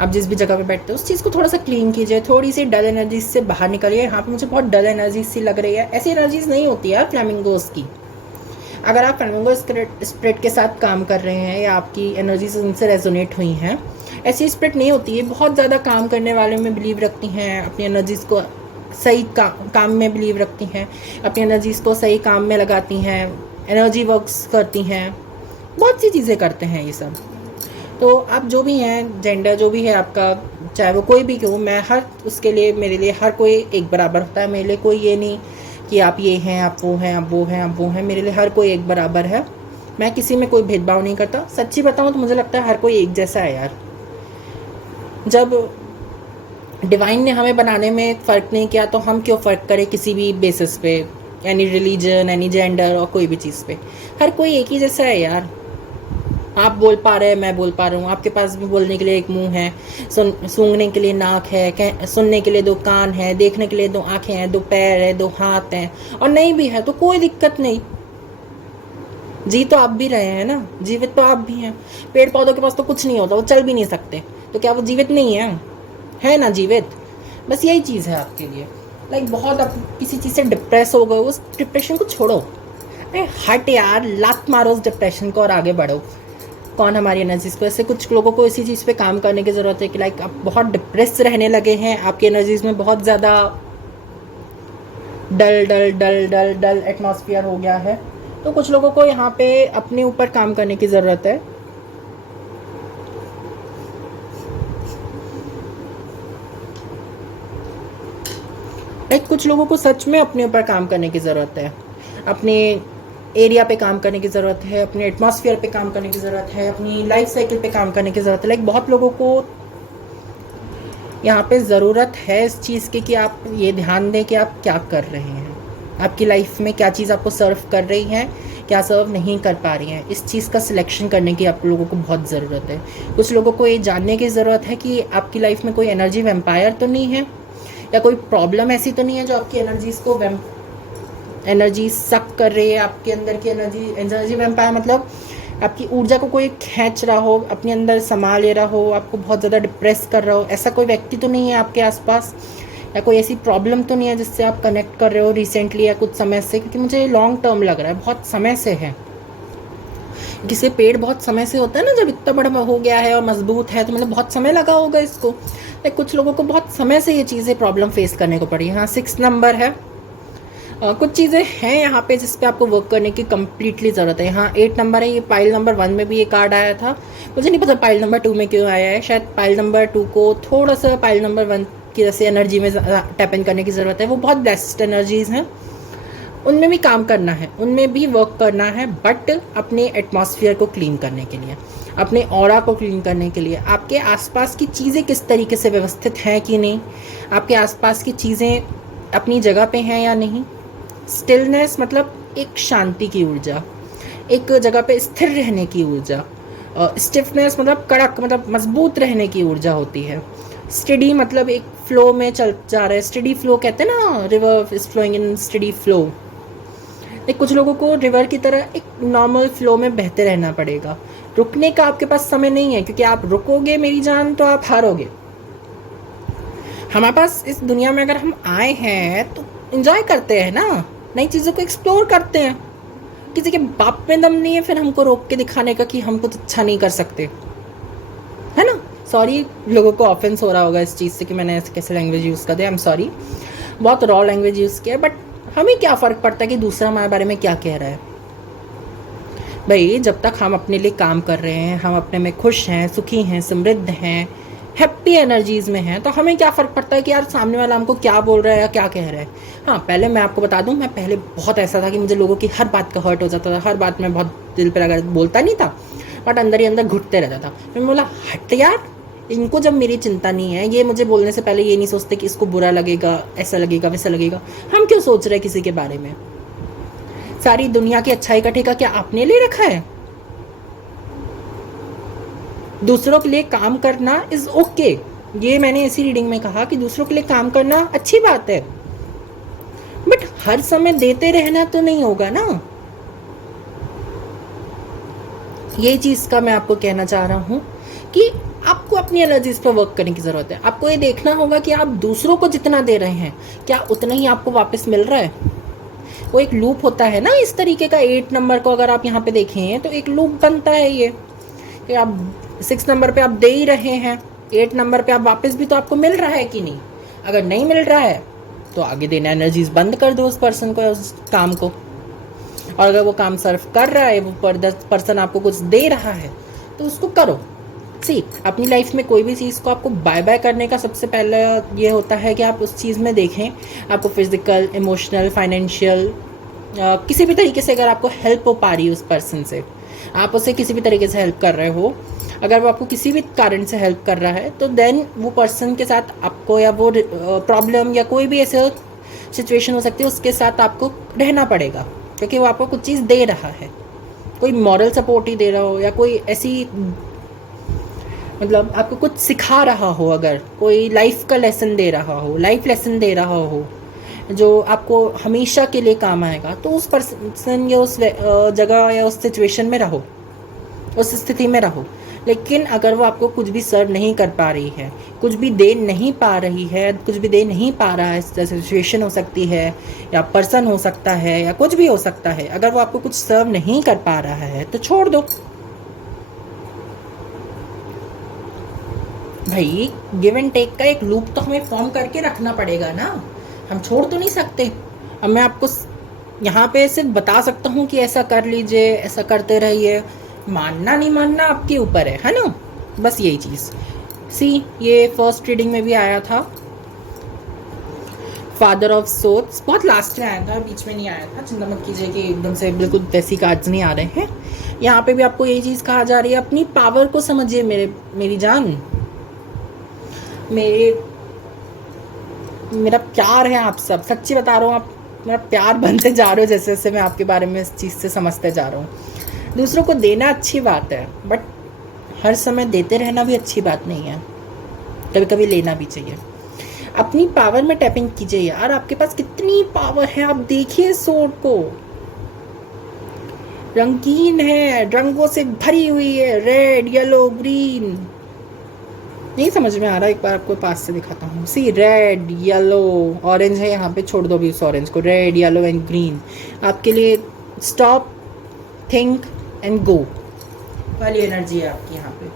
आप जिस भी जगह पे बैठते हो उस चीज़ को थोड़ा सा क्लीन कीजिए, थोड़ी सी डल एनर्जीज से बाहर निकलिए। यहाँ पे मुझे बहुत डल एनर्जीज सी लग रही है, ऐसी एनर्जीज नहीं होती है फ्लैमिंगोज की। अगर आप फ्लैमिंगो स्पिरिट के साथ काम कर रहे हैं या आपकी एनर्जीज उनसे रेजोनेट हुई हैं, ऐसी स्पिरिट नहीं होती है। बहुत ज़्यादा काम करने वाले में बिलीव रखती हैं, अपनी एनर्जीज़ को सही काम में बिलीव रखती हैं, अपनी एनर्जीज़ को सही काम में लगाती हैं, एनर्जी वर्क्स करती हैं, बहुत सी चीज़ें करते हैं ये सब। तो आप जो भी हैं, जेंडर जो भी है आपका, चाहे वो कोई भी क्यों, मैं हर उसके लिए, मेरे लिए हर कोई एक बराबर होता है। मेरे लिए कोई ये नहीं कि आप ये हैं, आप वो हैं, आप वो हैं, आप वो हैं। मेरे लिए हर कोई एक बराबर है। मैं किसी में कोई भेदभाव नहीं करता। सच्ची बताऊँ तो मुझे लगता है हर कोई एक जैसा है यार। जब डिवाइन ने हमें बनाने में फ़र्क नहीं किया तो हम क्यों फ़र्क करें किसी भी बेसिस पे, एनी रिलीजन, एनी जेंडर और कोई भी चीज़ पे। हर कोई एक ही जैसा है यार। आप बोल पा रहे हैं, मैं बोल पा रहा हूँ, आपके पास भी बोलने के लिए एक मुंह है, सूंघने के लिए नाक है, सुनने के लिए दो कान है, देखने के लिए दो आंखें हैं, दो पैर है, दो हाथ हैं, और नहीं भी है तो कोई दिक्कत नहीं। जी तो आप भी रहे हैं ना, जीवित तो आप भी हैं। पेड़ पौधों के पास तो कुछ नहीं होता, वो चल भी नहीं सकते, तो क्या वो जीवित नहीं है ना जीवित। बस यही चीज़ है आपके लिए। लाइक बहुत आप किसी चीज़ से डिप्रेस हो गए, उस डिप्रेशन को छोड़ो, अरे हट यार, लात मारो उस डिप्रेशन को और आगे बढ़ो। कौन हमारी एनर्जीज़ को, ऐसे कुछ लोगों को इसी चीज़ पे काम करने की ज़रूरत है कि लाइक आप बहुत डिप्रेस रहने लगे हैं, आपकी एनर्जीज़ में बहुत ज़्यादा डल डल डल डल डल एटमॉस्फेयर हो गया है, तो कुछ लोगों को यहाँ पे अपने ऊपर काम करने की ज़रूरत है। लाइक कुछ लोगों को सच में अपने ऊपर काम करने की ज़रूरत है, अपने एरिया पे काम करने की ज़रूरत है, अपने एटमॉस्फेयर पे काम करने की ज़रूरत है, अपनी लाइफ साइकिल पे काम करने की ज़रूरत है। लाइक बहुत लोगों को यहाँ पे ज़रूरत है इस चीज़ की कि आप ये ध्यान दें कि आप क्या कर रहे हैं, आपकी लाइफ में क्या चीज़ आपको सर्व कर रही है, क्या सर्व नहीं कर पा रही हैं। इस चीज़ का सिलेक्शन करने की आप लोगों को बहुत ज़रूरत है। कुछ लोगों को ये जानने की ज़रूरत है कि आपकी लाइफ में कोई एनर्जी वैम्पायर तो नहीं है, या कोई प्रॉब्लम ऐसी तो नहीं है जो आपकी एनर्जीज़ को एनर्जी सक कर रही है, आपके अंदर की एनर्जी वैम्पायर मतलब आपकी ऊर्जा को कोई खींच रहा हो, अपने अंदर समा ले रहा हो, आपको बहुत ज़्यादा डिप्रेस कर रहा हो। ऐसा कोई व्यक्ति तो नहीं है आपके आसपास, या कोई ऐसी प्रॉब्लम तो नहीं है जिससे आप कनेक्ट कर रहे हो रिसेंटली या कुछ समय से, क्योंकि मुझे लॉन्ग टर्म लग रहा है, बहुत समय से है। किसी पेड़ बहुत समय से होता है ना, जब इतना बड़ा हो गया है और मजबूत है तो मतलब बहुत समय लगा होगा इसको। कुछ लोगों को बहुत समय से ये चीज़ें प्रॉब्लम फेस करने को पड़ी। हाँ 6 नंबर है। कुछ चीज़ें हैं यहाँ पे जिस पे आपको वर्क करने की कम्प्लीटली ज़रूरत है। यहाँ 8 नंबर है, ये पाइल नंबर 1 में भी ये कार्ड आया था, मुझे नहीं पता पाइल नंबर 2 में क्यों आया है। शायद पाइल नंबर 2 को थोड़ा सा पाइल नंबर 1 की जैसे एनर्जी में टैप इन करने की ज़रूरत है। वो बहुत बेस्ट एनर्जीज़ हैं, उनमें भी काम करना है, उनमें भी वर्क करना है, बट अपने एटमॉस्फेयर को क्लीन करने के लिए, अपने ऑरा को क्लीन करने के लिए, आपके आसपास की चीज़ें किस तरीके से व्यवस्थित हैं कि नहीं, आपके आसपास की चीज़ें अपनी जगह पे हैं या नहीं। स्टिलनेस मतलब एक शांति की ऊर्जा, एक जगह पे स्थिर रहने की ऊर्जा। स्टिफनेस मतलब कड़क, मतलब मजबूत रहने की ऊर्जा होती है। स्टडी मतलब एक फ्लो में चल जा रहा है, स्टडी फ्लो कहते हैं ना, river is flowing in steady flow. एक कुछ लोगों को रिवर की तरह एक नॉर्मल फ्लो में बहते रहना पड़ेगा, रुकने का आपके पास समय नहीं है, क्योंकि आप रुकोगे मेरी जान तो आप हारोगे। हमारे पास इस दुनिया में अगर हम आए हैं तो एंजॉय करते हैं ना, नई चीज़ों को एक्सप्लोर करते हैं। किसी के बाप में दम नहीं है फिर हमको रोक के दिखाने का कि हम कुछ अच्छा नहीं कर सकते, है ना। सॉरी लोगों को ऑफेंस हो रहा होगा इस चीज़ से कि मैंने ऐसे कैसे लैंग्वेज यूज़ कर दिया, आई एम सॉरी, बहुत रॉ लैंग्वेज यूज़ किया। बट हमें क्या फ़र्क पड़ता है कि दूसरा हमारे बारे में क्या कह रहा है। भाई जब तक हम अपने लिए काम कर रहे हैं, हम अपने में खुश हैं, सुखी हैं, समृद्ध हैं, हैप्पी एनर्जीज में हैं, तो हमें क्या फ़र्क पड़ता है कि यार सामने वाला हमको क्या बोल रहा है या क्या कह रहा है। हाँ, पहले मैं आपको बता दूं, मैं पहले बहुत ऐसा था कि मुझे लोगों की हर बात का हर्ट हो जाता था, हर बात में बहुत दिल पर अगर बोलता नहीं था, बट अंदर ही अंदर घुटते रहता था। मैं बोला हट यार, इनको जब मेरी चिंता नहीं है, ये मुझे बोलने से पहले ये नहीं सोचते कि इसको बुरा लगेगा, ऐसा लगेगा, वैसा लगेगा, हम क्यों सोच रहे हैं किसी के बारे में। सारी दुनिया की अच्छाई का ठेका क्या आपने ले रखा है? दूसरों के लिए काम करना इज ओके, ये मैंने इसी रीडिंग में कहा कि दूसरों के लिए काम करना अच्छी बात है, बट हर समय देते रहना तो नहीं होगा ना। ये चीज का मैं आपको कहना चाह रहा हूं कि आपको अपनी एनर्जीज पर वर्क करने की जरूरत है। आपको ये देखना होगा कि आप दूसरों को जितना दे रहे हैं, क्या उतना ही आपको वापस मिल रहा है। वो एक लूप होता है ना इस तरीके का। 8 नंबर को अगर आप यहाँ पे देखें तो एक लूप बनता है ये कि आप 6 नंबर पे आप दे ही रहे हैं, 8 नंबर पे आप वापस भी तो आपको मिल रहा है कि नहीं। अगर नहीं मिल रहा है तो आगे देना एनर्जीज बंद कर दो उस पर्सन को, उस काम को। और अगर वो काम सर्व कर रहा है, वो पर्सन आपको कुछ दे रहा है, तो उसको करो। सी, अपनी लाइफ में कोई भी चीज़ को आपको बाय बाय करने का सबसे पहले ये होता है कि आप उस चीज़ में देखें, आपको फिजिकल, इमोशनल, फाइनेंशियल, किसी भी तरीके से अगर आपको हेल्प हो पा रही है उस पर्सन से, आप उसे किसी भी तरीके से हेल्प कर रहे हो, अगर वो आपको किसी भी कारण से हेल्प कर रहा है, तो देन वो पर्सन के साथ आपको, या वो प्रॉब्लम या कोई भी ऐसे सिचुएशन हो सकती है, उसके साथ आपको रहना पड़ेगा, क्योंकि वो आपको कुछ चीज़ दे रहा है। कोई मॉरल सपोर्ट ही दे रहा हो, या कोई ऐसी, मतलब आपको कुछ सिखा रहा हो, अगर कोई लाइफ का लेसन दे रहा हो, लाइफ लेसन दे रहा हो जो आपको हमेशा के लिए काम आएगा, तो उस पर्सन या उस जगह या उस सिचुएशन में रहो, उस स्थिति में रहो। लेकिन अगर वो आपको कुछ भी सर्व नहीं कर पा रही है, कुछ भी दे नहीं पा रही है, कुछ भी दे नहीं पा रहा है, सिचुएशन हो सकती है या पर्सन हो सकता है या कुछ भी हो सकता है, अगर वो आपको कुछ सर्व नहीं कर पा रहा है तो छोड़ दो भाई। गिव एंड टेक का एक लूप तो हमें फॉर्म करके रखना पड़ेगा ना, हम छोड़ तो नहीं सकते। अब मैं आपको यहाँ पे सिर्फ बता सकता हूँ कि ऐसा कर लीजिए, ऐसा करते रहिए, मानना नहीं मानना आपके ऊपर है ना। बस यही चीज़। सी, ये फर्स्ट रीडिंग में भी आया था, फादर ऑफ सोर्ड्स, बहुत लास्ट में आया था, बीच में नहीं आया था। चिंता मत कीजिए कि एकदम से बिल्कुल वैसी कार्ड्स नहीं आ रहे हैं। यहाँ पे भी आपको यही चीज़ कहा जा रही है, अपनी पावर को समझिए मेरी जान। मेरा प्यार है आप सब, सच्ची बता रहा हूँ, आप मेरा प्यार बनते जा रहे हो जैसे जैसे मैं आपके बारे में इस चीज़ से समझते जा रहा हूँ। दूसरों को देना अच्छी बात है, बट हर समय देते रहना भी अच्छी बात नहीं है, कभी कभी लेना भी चाहिए। अपनी पावर में टैपिंग कीजिए यार, आपके पास कितनी पावर है। आप देखिए सोर्ड को, रंगीन है, रंगों से भरी हुई है, रेड, येलो, ग्रीन। नहीं समझ में आ रहा, एक बार आपको पास से दिखाता हूँ। सी, रेड, येलो, ऑरेंज है यहाँ पे, छोड़ दो अभी उस ऑरेंज को। रेड, येलो एंड ग्रीन आपके लिए स्टॉप, थिंक एंड गो वाली एनर्जी है आपकी यहाँ पे।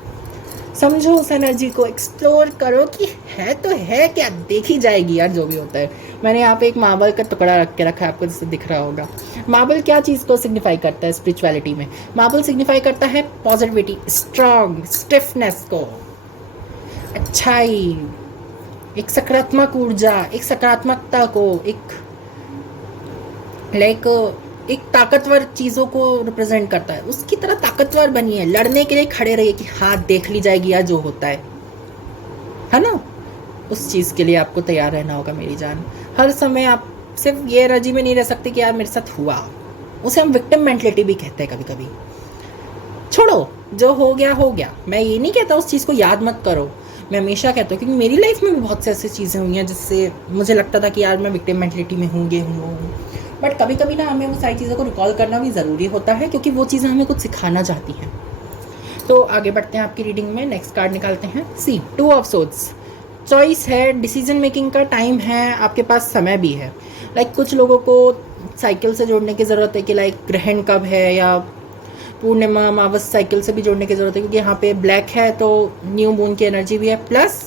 समझो उस एनर्जी को, एक्सप्लोर करो कि है तो है क्या, देखी जाएगी यार जो भी होता है। मैंने यहाँ पे एक मार्बल का टुकड़ा रख के रखा है, आपको जिससे दिख रहा होगा। मार्बल क्या चीज़ को सिग्निफाई करता है स्पिरिचुअलिटी में? मार्बल सिग्निफाई करता है पॉजिटिविटी, स्ट्रांग, स्टिफनेस को, अच्छाई, एक सकारात्मक ऊर्जा, एक सकारात्मकता को, एक ताकतवर चीज़ों को रिप्रेजेंट करता है। उसकी तरह ताकतवर बनिए, लड़ने के लिए खड़े रहिए कि हाँ देख ली जाएगी यार जो होता है ना। उस चीज़ के लिए आपको तैयार रहना होगा मेरी जान। हर समय आप सिर्फ ये एनर्जी में नहीं रह सकते कि यार मेरे साथ हुआ, उसे हम विक्टिम मेंटलिटी भी कहते हैं कभी कभी। छोड़ो, जो हो गया हो गया। मैं ये नहीं कहता उस चीज़ को याद मत करो, मैं हमेशा कहता हूँ, क्योंकि मेरी लाइफ में भी बहुत से ऐसी चीज़ें हुई हैं जिससे मुझे लगता था कि यार मैं विक्टिम मेंटलिटी में हूँ, ये हूँ, वो हूँ। बट कभी कभी ना हमें वो सारी चीज़ों को रिकॉल करना भी ज़रूरी होता है, क्योंकि वो चीज़ें हमें कुछ सिखाना चाहती हैं। तो आगे बढ़ते हैं आपकी रीडिंग में। नेक्स्ट कार्ड निकालते हैं। सी, 2 ऑफ सोर्ड्स, चॉइस है, डिसीजन मेकिंग का टाइम है, आपके पास समय भी है। लाइक कुछ लोगों को साइकिल से जोड़ने की ज़रूरत है कि लाइक ग्रहण कब है, या पूर्णिमा, अमावस साइकिल से भी जोड़ने की ज़रूरत है, क्योंकि यहाँ पे ब्लैक है तो न्यू मून की एनर्जी भी है, प्लस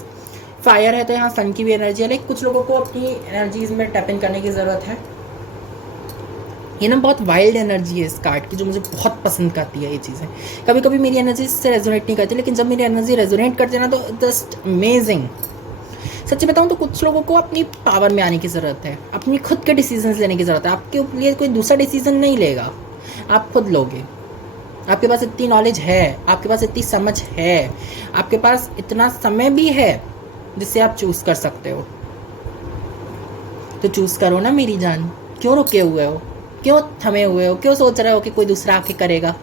फायर है तो यहाँ सन की भी एनर्जी है। लाइक कुछ लोगों को अपनी एनर्जीज में टैप इन करने की ज़रूरत है। ये ना बहुत वाइल्ड एनर्जी है इस कार्ड की, जो मुझे बहुत पसंद करती है ये चीज़ें। कभी कभी मेरी एनर्जी इससे रेजोनेट नहीं करती, लेकिन जब मेरी एनर्जी रेजोनेट करती है ना, तो जस्ट अमेजिंग। सच्ची बताऊँ तो कुछ लोगों को अपनी पावर में आने की ज़रूरत है, अपनी खुद के डिसीजंस लेने की ज़रूरत है। आपके लिए कोई दूसरा डिसीजन नहीं लेगा, आप खुद लोगे। आपके पास इतनी नॉलेज है, आपके पास इतनी समझ है, आपके पास इतना समय भी है जिससे आप चूज़ कर सकते हो। तो चूज़ करो ना मेरी जान। क्यों रुके हुए हो, क्यों थमे हुए हो, क्यों सोच रहे हो कि कोई दूसरा आके करेगा?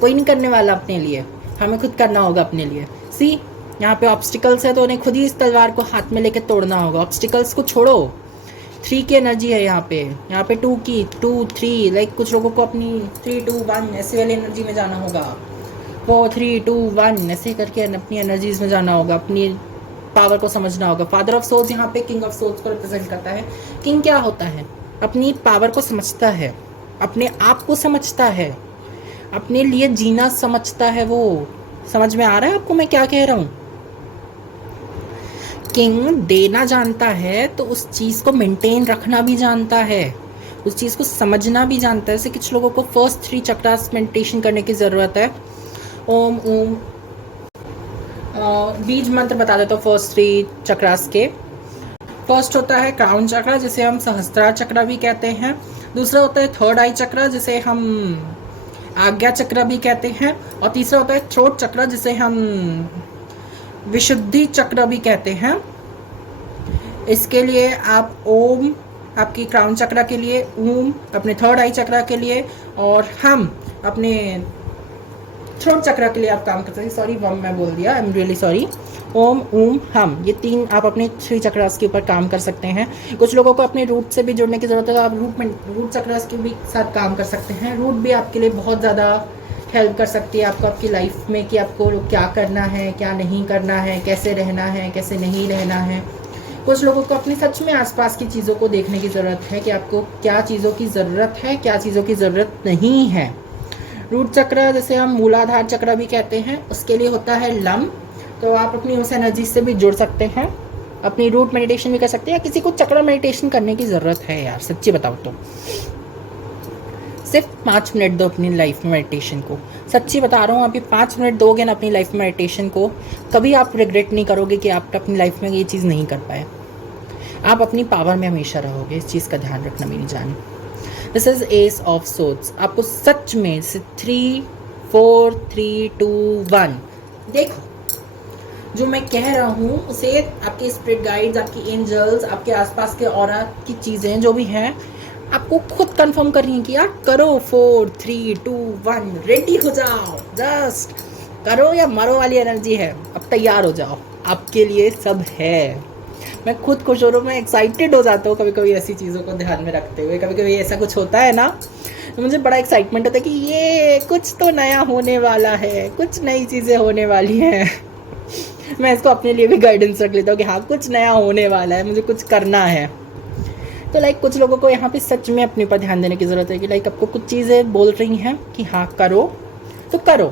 कोई नहीं करने वाला अपने लिए, हमें खुद करना होगा अपने लिए। सी, यहाँ पे ऑब्स्टिकल्स है तो उन्हें खुद ही इस तलवार को हाथ में लेके तोड़ना होगा। ऑब्स्टिकल्स को छोड़ो। 3 की एनर्जी है यहाँ पे 2 की, 2 3, लाइक कुछ लोगों को अपनी 3 2 1 ऐसे वाली एनर्जी में जाना होगा। 4 3 2 1 ऐसे करके अपनी एनर्जीज में जाना होगा, अपनी पावर को समझना होगा। फादर ऑफ सोल्स यहाँ पे किंग ऑफ सोल्स को रिप्रेजेंट करता है। किंग क्या होता है? अपनी पावर को समझता है, अपने आप को समझता है, अपने लिए जीना समझता है। वो समझ में आ रहा है आपको मैं क्या कह रहा हूँ? किंग देना जानता है तो उस चीज़ को मेंटेन रखना भी जानता है, उस चीज़ को समझना भी जानता है। जैसे कुछ लोगों को फर्स्ट 3 चक्रास मेडिटेशन करने की ज़रूरत है। ओम ओम बीज मंत्र बता देता हूँ फर्स्ट 3 चक्रास के। फर्स्ट होता है क्राउन चक्रा, जिसे हम सहस्त्रार चक्रा भी कहते हैं। दूसरा होता है थर्ड आई चक्रा, जिसे हम आज्ञा चक्र भी कहते हैं। और तीसरा होता है थ्रोट चक्र, जिसे हम विशुद्धि चक्र भी कहते हैं। इसके लिए आप ओम, आपकी क्राउन चक्र के लिए ओम, अपने थर्ड आई चक्र के लिए, और हम अपने थ्रोट चक्र के लिए आप काम करते हैं। सॉरी, वम मैं बोल दिया, आई am really sorry. Om Om हम, ये 3 आप अपने 3 चक्रास के ऊपर काम कर सकते हैं। कुछ लोगों को अपने रूट से भी जुड़ने की ज़रूरत है, तो आप रूट चक्रास के भी साथ काम कर सकते हैं। रूट भी आपके लिए बहुत ज़्यादा हेल्प कर सकती है आपको आपकी लाइफ में, कि आपको क्या करना है, क्या नहीं करना है, कैसे रहना है, कैसे नहीं रहना है। कुछ लोगों को अपने सच में आसपास की चीज़ों को देखने की ज़रूरत है, कि आपको क्या चीज़ों की ज़रूरत है, क्या चीज़ों की ज़रूरत नहीं है। रूट चक्र, जैसे हम मूलाधार चक्र भी कहते हैं, उसके लिए होता है लम। तो आप अपनी उस एनर्जी से भी जुड़ सकते हैं, अपनी रूट मेडिटेशन भी कर सकते हैं। या किसी को चक्र मेडिटेशन करने की ज़रूरत है यार, सच्ची बताओ तो सिर्फ 5 मिनट दो अपनी लाइफ में मेडिटेशन को। सच्ची बता रहा हूँ, अभी 5 मिनट दोगे ना अपनी लाइफ में मेडिटेशन को, कभी आप रिग्रेट नहीं करोगे कि आप अपनी लाइफ में ये चीज़ नहीं कर पाए। आप अपनी पावर में हमेशा रहोगे, इस चीज़ का ध्यान रखना मेरी जान। This is S of swords. आपको सच में से 3 4 3 2 1 देखो, जो मैं कह रहा हूँ उसे आपके स्पिरिट गाइड्स, आपकी एंजल्स, आपके आसपास के ऑरा की चीज़ें जो भी हैं, आपको खुद कंफर्म करनी है कि यार करो। 4 3 2 1 रेडी हो जाओ, जस्ट करो या मरो वाली एनर्जी है। अब तैयार हो जाओ, आपके लिए सब है। मैं खुद खुश हो रहा हूँ, मैं एक्साइटेड हो जाता हूँ कभी कभी ऐसी चीज़ों को ध्यान में रखते हुए। कभी कभी ऐसा कुछ होता है ना, तो मुझे बड़ा एक्साइटमेंट होता है कि ये कुछ तो नया होने वाला है, कुछ नई चीज़ें होने वाली हैं। मैं इसको अपने लिए भी गाइडेंस रख लेता हूँ कि हाँ कुछ नया होने वाला है, मुझे कुछ करना है। तो लाइक कुछ लोगों को यहाँ पे सच में अपने ऊपर ध्यान देने की ज़रूरत है, कि लाइक आपको कुछ चीज़ें बोल रही हैं कि हाँ करो तो करो।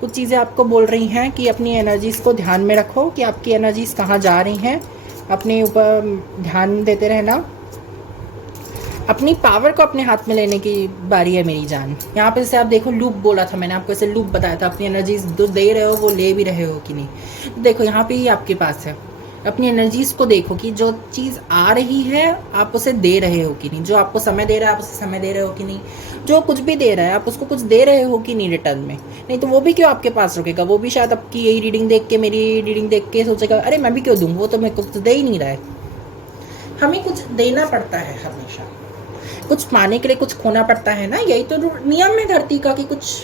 कुछ चीज़ें आपको बोल रही हैं कि अपनी एनर्जीज़ को ध्यान में रखो, कि आपकी एनर्जीज़ कहाँ जा रही हैं, अपने ऊपर ध्यान देते रहना। अपनी पावर को अपने हाथ में लेने की बारी है मेरी जान। यहाँ पे जैसे आप देखो, लूप बोला था मैंने आपको, ऐसे लूप बताया था, अपनी एनर्जीज जो दे रहे हो वो ले भी रहे हो कि नहीं। देखो यहाँ पे ही आपके पास है, अपनी एनर्जीज को देखो कि जो चीज़ आ रही है आप उसे दे रहे हो कि नहीं। जो आपको समय दे रहा है आप उसे समय दे रहे हो कि नहीं। जो कुछ भी दे रहा है आप उसको कुछ दे रहे हो कि नहीं रिटर्न में। नहीं तो वो भी क्यों आपके पास रुकेगा, वो भी शायद आपकी यही रीडिंग देख के, मेरी रीडिंग देख के सोचेगा अरे मैं भी क्यों दूँ, वो तो मेरे को कुछ दे ही नहीं रहा है। हमें कुछ देना पड़ता है हमेशा, कुछ पाने के लिए कुछ खोना पड़ता है ना। यही तो नियम है धरती का, कि कुछ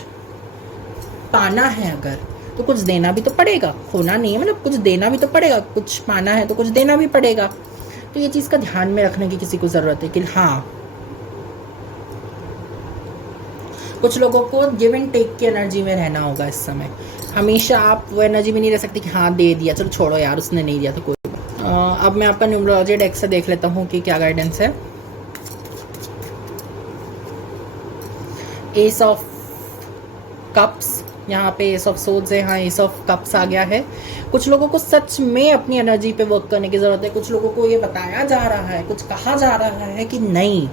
पाना है अगर तो कुछ देना भी तो पड़ेगा। खोना नहीं है, मतलब कुछ देना भी तो पड़ेगा। कुछ पाना है तो कुछ देना भी पड़ेगा। तो ये चीज़ का ध्यान में रखने की किसी को ज़रूरत है कि हाँ, कुछ लोगों को गिव एंड टेक की एनर्जी में रहना होगा इस समय। हमेशा आप वो एनर्जी में नहीं रह सकते कि हाँ दे दिया, चलो छोड़ो यार उसने नहीं दिया तो कोई। अब मैं आपका न्यूमरोलॉजी डेक से देख लेता हूँ कि क्या गाइडेंस है। एस ऑफ कप्स, यहाँ पे एस ऑफ सोर्ड्स है, हाँ एस ऑफ कप्स आ गया है। कुछ लोगों को सच में अपनी एनर्जी पे वर्क करने की ज़रूरत है। कुछ लोगों को ये बताया जा रहा है, कुछ कहा जा रहा है कि नहीं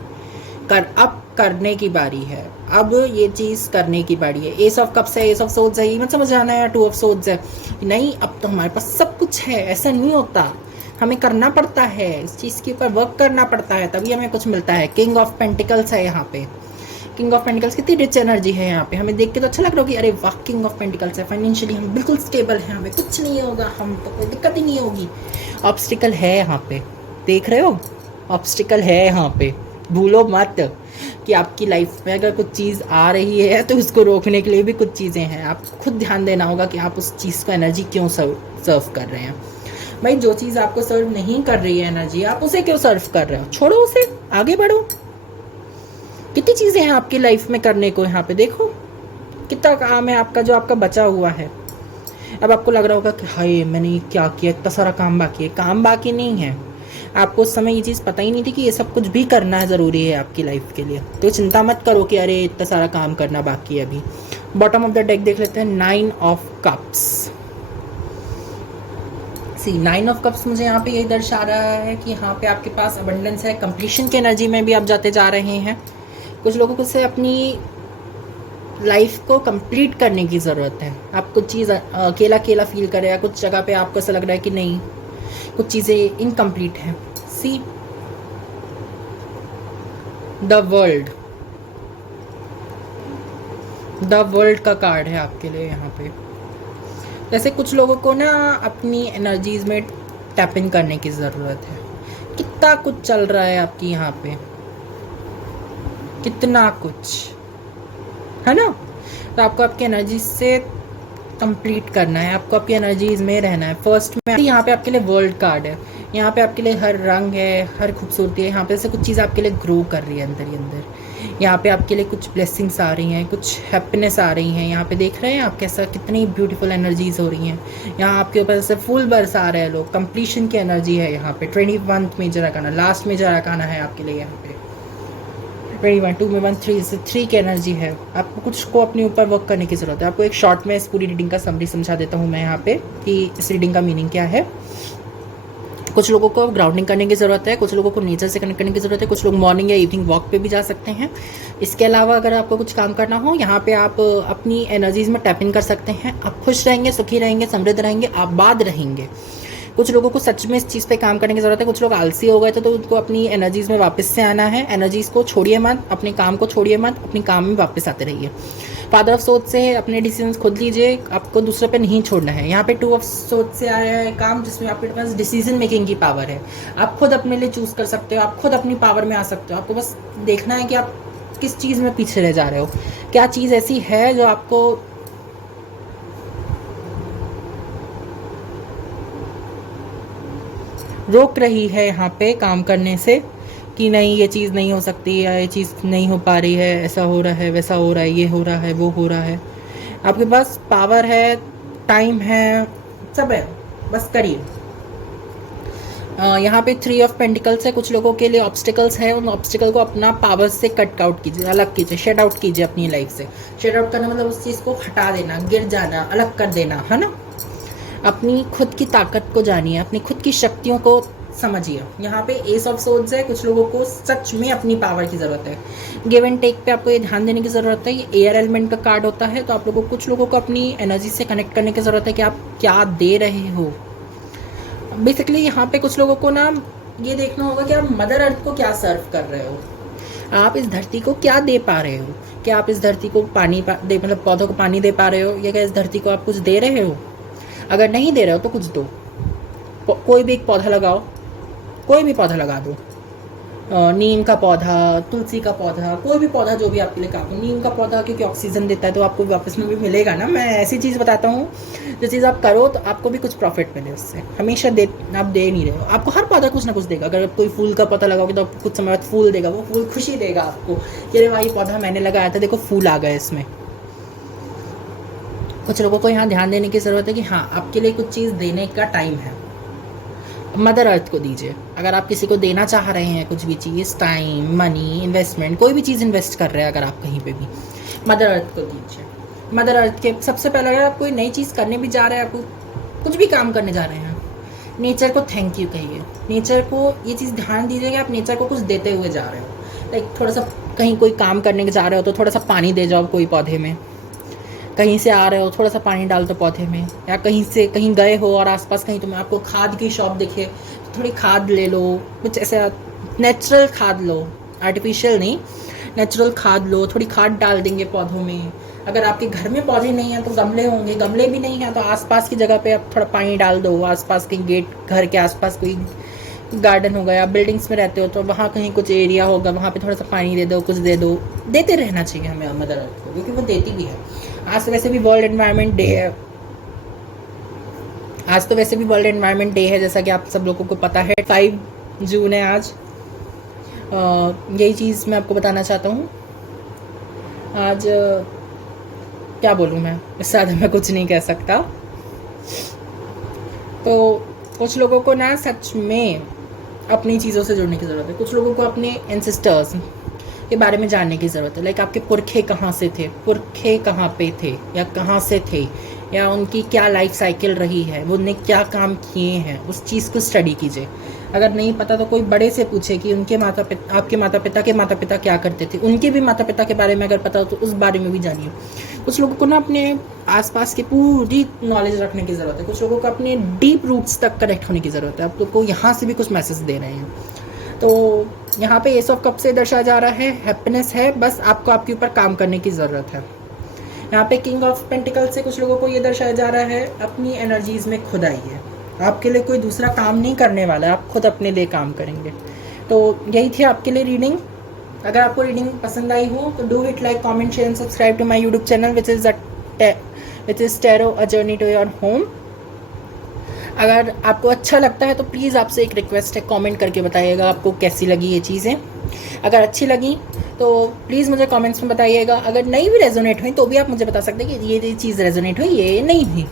अब करने की बारी है, अब ये चीज़ करने की बारी है। एस ऑफ कप्स है, एस ऑफ सोड्स है, ये मत समझ आना है 2 ऑफ सोड्स है। नहीं, अब तो हमारे पास सब कुछ है, ऐसा नहीं होता, हमें करना पड़ता है, इस चीज़ के ऊपर वर्क करना पड़ता है, तभी हमें कुछ मिलता है। किंग ऑफ पेंटिकल्स है यहाँ पे, किंग ऑफ पेंटिकल्स कितनी रिच एनर्जी है यहाँ पे, हमें देख के तो अच्छा लग रहा है कि अरे वाह किंग ऑफ पेंटिकल्स है, फाइनेंशियली हम बिल्कुल स्टेबल हैं, हमें कुछ नहीं होगा, हम तो कोई दिक्कत ही नहीं होगी। ऑब्स्टिकल है यहाँ पे, देख रहे हो, ऑब्स्टिकल है यहाँ पे, भूलो मत कि आपकी लाइफ में अगर कुछ चीज़ आ रही है तो उसको रोकने के लिए भी कुछ चीज़ें हैं। आप खुद ध्यान देना होगा कि आप उस चीज़ को एनर्जी क्यों सर्व कर रहे हैं। भाई जो चीज़ आपको सर्व नहीं कर रही है एनर्जी, आप उसे क्यों सर्व कर रहे हो, छोड़ो उसे, आगे बढ़ो। कितनी चीज़ें हैं आपकी लाइफ में करने को, यहाँ पे देखो कितना काम है आपका जो आपका बचा हुआ है। अब आपको लग रहा होगा कि हाय मैंने क्या किया, इतना सारा काम बाकी है। काम बाकी नहीं है, आपको उस समय ये चीज़ पता ही नहीं थी कि ये सब कुछ भी करना ज़रूरी है आपकी लाइफ के लिए। तो चिंता मत करो कि अरे इतना सारा काम करना बाकी है अभी। बॉटम ऑफ द डेक देख लेते हैं, 9 of cups. See 9 of cups मुझे यहाँ पे यही दर्शा रहा है कि यहाँ पे आपके पास अबंडेंस है, कंप्लीशन की एनर्जी में भी आप जाते जा रहे हैं। कुछ लोगों को से अपनी लाइफ को कंप्लीट करने की ज़रूरत है। आप कुछ चीज़ अकेला अकेला फील कर रहे हैं, कुछ जगह पे आपको ऐसा लग रहा है कि नहीं कुछ चीज़ें इनकम्प्लीट हैं। सी द वर्ल्ड का कार्ड है आपके लिए यहाँ पे। जैसे कुछ लोगों को ना अपनी एनर्जीज में टैप इन करने की ज़रूरत है। कितना कुछ चल रहा है आपकी यहाँ पे, कितना कुछ है ना, तो आपको आपकी एनर्जी से कंप्लीट करना है, आपको आपकी एनर्जीज में रहना है। फर्स्ट में यहाँ पे आपके लिए वर्ल्ड कार्ड है, यहाँ पे आपके लिए हर रंग है, हर खूबसूरती है, यहाँ पे से कुछ चीज़ आपके लिए ग्रो कर रही है अंदर ही अंदर। यहाँ पे आपके लिए कुछ ब्लेसिंग्स आ रही हैं, कुछ हैप्पीनेस आ रही हैं। यहाँ पे देख रहे हैं आप कैसा कितनी ब्यूटीफुल एनर्जीज हो रही हैं। यहाँ आपके ऊपर से फूल बरसा रहे हैं लोग, कंप्लीशन की एनर्जी है यहाँ पे। 21 मेजर अकाना, लास्ट मेजर अकाना है आपके लिए यहाँ पे। 21 2 में 1 3 से 3 की एनर्जी है। आपको कुछ को अपने ऊपर वर्क करने की ज़रूरत है। आपको एक शॉर्ट में इस पूरी रीडिंग का समरी समझा देता हूँ मैं यहाँ पे कि इस रीडिंग का मीनिंग क्या है। कुछ लोगों को ग्राउंडिंग करने की ज़रूरत है, कुछ लोगों को नेचर से कनेक्ट करने की ज़रूरत है, कुछ लोग मॉर्निंग या इवनिंग वॉक पे भी जा सकते हैं। इसके अलावा अगर आपको कुछ काम करना हो, यहाँ पे आप अपनी एनर्जीज में टैप इन कर सकते हैं। आप खुश रहेंगे, सुखी रहेंगे, समृद्ध रहेंगे, आबाद रहेंगे। कुछ लोगों को सच में इस चीज़ पे काम करने की ज़रूरत है। कुछ लोग आलसी हो गए थे तो उनको अपनी एनर्जीज़ में वापस से आना है। एनर्जीज़ को छोड़िए मत, अपने काम को छोड़िए मत, अपने काम में वापस आते रहिए। फादर ऑफ सोच से अपने डिसीजंस खुद लीजिए, आपको दूसरे पे नहीं छोड़ना है। यहाँ पे 2 ऑफ सोच से आया है काम जिसमें आपके पास डिसीजन मेकिंग की पावर है। आप खुद अपने लिए चूज़ कर सकते हो, आप खुद अपनी पावर में आ सकते हो। आपको बस देखना है कि आप किस चीज़ में पीछे रह जा रहे हो, क्या चीज़ ऐसी है जो आपको रोक रही है यहाँ पे काम करने से कि नहीं ये चीज़ नहीं हो सकती, या ये चीज़ नहीं हो पा रही है, ऐसा हो रहा है, वैसा हो रहा है, ये हो रहा है, वो हो रहा है। आपके पास पावर है, टाइम है, सब है, बस करिए। यहाँ पे 3 ऑफ पेंटिकल्स है। कुछ लोगों के लिए ऑब्स्टिकल्स है, उन ऑब्स्टिकल को अपना पावर से कट आउट कीजिए, अलग कीजिए, शेड आउट कीजिए अपनी लाइफ से। शेड आउट करना मतलब उस चीज़ को हटा देना, गिर जाना, अलग कर देना, है ना। अपनी खुद की ताकत को जानिए, अपनी खुद की शक्तियों को समझिए। यहाँ पे एस ऑफ सोर्ड्स है। कुछ लोगों को सच में अपनी पावर की ज़रूरत है। गिव एंड टेक पे आपको ये ध्यान देने की ज़रूरत है। ये एयर एलिमेंट का कार्ड होता है, तो आप लोगों कुछ लोगों को अपनी एनर्जी से कनेक्ट करने की ज़रूरत है कि आप क्या दे रहे हो। बेसिकली यहाँ पे कुछ लोगों को ना ये देखना होगा कि आप मदर अर्थ को क्या सर्व कर रहे हो, आप इस धरती को क्या दे पा रहे हो। क्या आप इस धरती को पानी दे, मतलब पौधों को पानी दे पा रहे हो, या क्या इस धरती को आप कुछ दे रहे हो। अगर नहीं दे रहे हो तो कुछ दो। कोई भी एक पौधा लगाओ, कोई भी पौधा लगा दो, नीम का पौधा, तुलसी का पौधा, कोई भी पौधा जो भी आपके लिए काम। नीम का पौधा क्योंकि ऑक्सीजन देता है तो आपको वापस में भी मिलेगा ना। मैं ऐसी चीज़ बताता हूँ जो चीज़ आप करो तो आपको भी कुछ प्रॉफिट मिले उससे। हमेशा आप दे नहीं रहे हो, आपको हर पौधा कुछ ना कुछ देगा। अगर आप कोई फूल का पौधा लगाओगे तो आपको कुछ समय बाद फूल देगा, वो फूल खुशी देगा आपको कि अरे भाई पौधा मैंने लगाया था, देखो फूल आ गए इसमें। कुछ लोगों को यहाँ ध्यान देने की ज़रूरत है कि हाँ आपके लिए कुछ चीज़ देने का टाइम है। मदर अर्थ को दीजिए। अगर आप किसी को देना चाह रहे हैं कुछ भी चीज़, टाइम, मनी, इन्वेस्टमेंट, कोई भी चीज़ इन्वेस्ट कर रहे हैं अगर आप कहीं पे भी, मदर अर्थ को दीजिए। मदर अर्थ के सबसे पहले अगर आप कोई नई चीज़ करने भी जा रहे हैं, आपको कुछ भी काम करने जा रहे हैं, नेचर को थैंक यू कहिए। नेचर को ये चीज़ ध्यान दीजिए कि आप नेचर को कुछ देते हुए जा रहे हो। लाइक थोड़ा सा कहीं कोई काम करने के जा रहे हो तो थोड़ा सा पानी दे जाओ कोई पौधे में, कहीं से आ रहे हो थोड़ा सा पानी डाल दो पौधे में, या कहीं से कहीं गए हो और आसपास कहीं तुम्हें आपको खाद की शॉप दिखे तो थोड़ी खाद ले लो, कुछ ऐसा नेचुरल खाद लो, आर्टिफिशियल नहीं, नेचुरल खाद लो, थोड़ी खाद डाल देंगे पौधों में। अगर आपके घर में पौधे नहीं हैं तो गमले होंगे, गमले भी नहीं हैं तो आसपास की जगह पे आप थोड़ा पानी डाल दो, आसपास कहीं गेट घर के आसपास कोई गार्डन होगा, या बिल्डिंग्स में रहते हो तो वहाँ कहीं कुछ एरिया होगा, वहाँ पे थोड़ा सा पानी दे दो, कुछ दे दो, देते रहना चाहिए हमें मदर अर्थ को, क्योंकि वो देती भी है। आज तो वैसे भी वर्ल्ड एनवायरनमेंट डे है, आज तो वैसे भी वर्ल्ड एनवायरनमेंट डे है, जैसा कि आप सब लोगों को पता है 5 जून है आज। यही चीज़ मैं आपको बताना चाहता हूँ आज। क्या बोलूँ मैं, इससे ज़्यादा मैं कुछ नहीं कह सकता। तो कुछ लोगों को ना सच में अपनी चीज़ों से जुड़ने की ज़रूरत है, कुछ लोगों को अपने एंसेस्टर्स के बारे में जानने की ज़रूरत है। लाइक आपके पुरखे कहाँ से थे, पुरखे कहाँ पे थे या कहाँ से थे, या उनकी क्या लाइफ साइकिल रही है, वो उनने क्या काम किए हैं, उस चीज़ को स्टडी कीजिए। अगर नहीं पता तो कोई बड़े से पूछे कि उनके माता पिता, आपके माता पिता के माता पिता क्या करते थे, उनके भी माता पिता के बारे में अगर पता हो तो उस बारे में भी जानिए। कुछ लोगों को ना अपने आसपास की पूरी नॉलेज रखने की ज़रूरत है, कुछ लोगों को अपने डीप रूट्स तक कनेक्ट होने की ज़रूरत है। आप लोग को यहाँ से भी कुछ मैसेज दे रहे हैं। तो यहाँ पे एस ऑफ कप से दर्शाया जा रहा है हैप्पीनेस है, बस आपको आपके ऊपर काम करने की ज़रूरत है। यहाँ पे किंग ऑफ पेंटिकल से कुछ लोगों को ये दर्शाया जा रहा है अपनी एनर्जीज़ में खुद आइए, आपके लिए कोई दूसरा काम नहीं करने वाला है, आप खुद अपने लिए काम करेंगे। तो यही थी आपके लिए रीडिंग। अगर आपको रीडिंग पसंद आई हो तो do hit like, comment, share and subscribe to my YouTube channel which is tarot a journey to your home. अगर आपको अच्छा लगता है तो प्लीज़ आपसे एक रिक्वेस्ट है, कमेंट करके बताइएगा आपको कैसी लगी ये चीज़ें। अगर अच्छी लगी तो प्लीज़ मुझे कमेंट्स में बताइएगा। अगर नहीं भी रेजोनेट हुई तो भी आप मुझे बता सकते हैं कि ये चीज़ रेजोनेट हुई, ये नहीं हुई।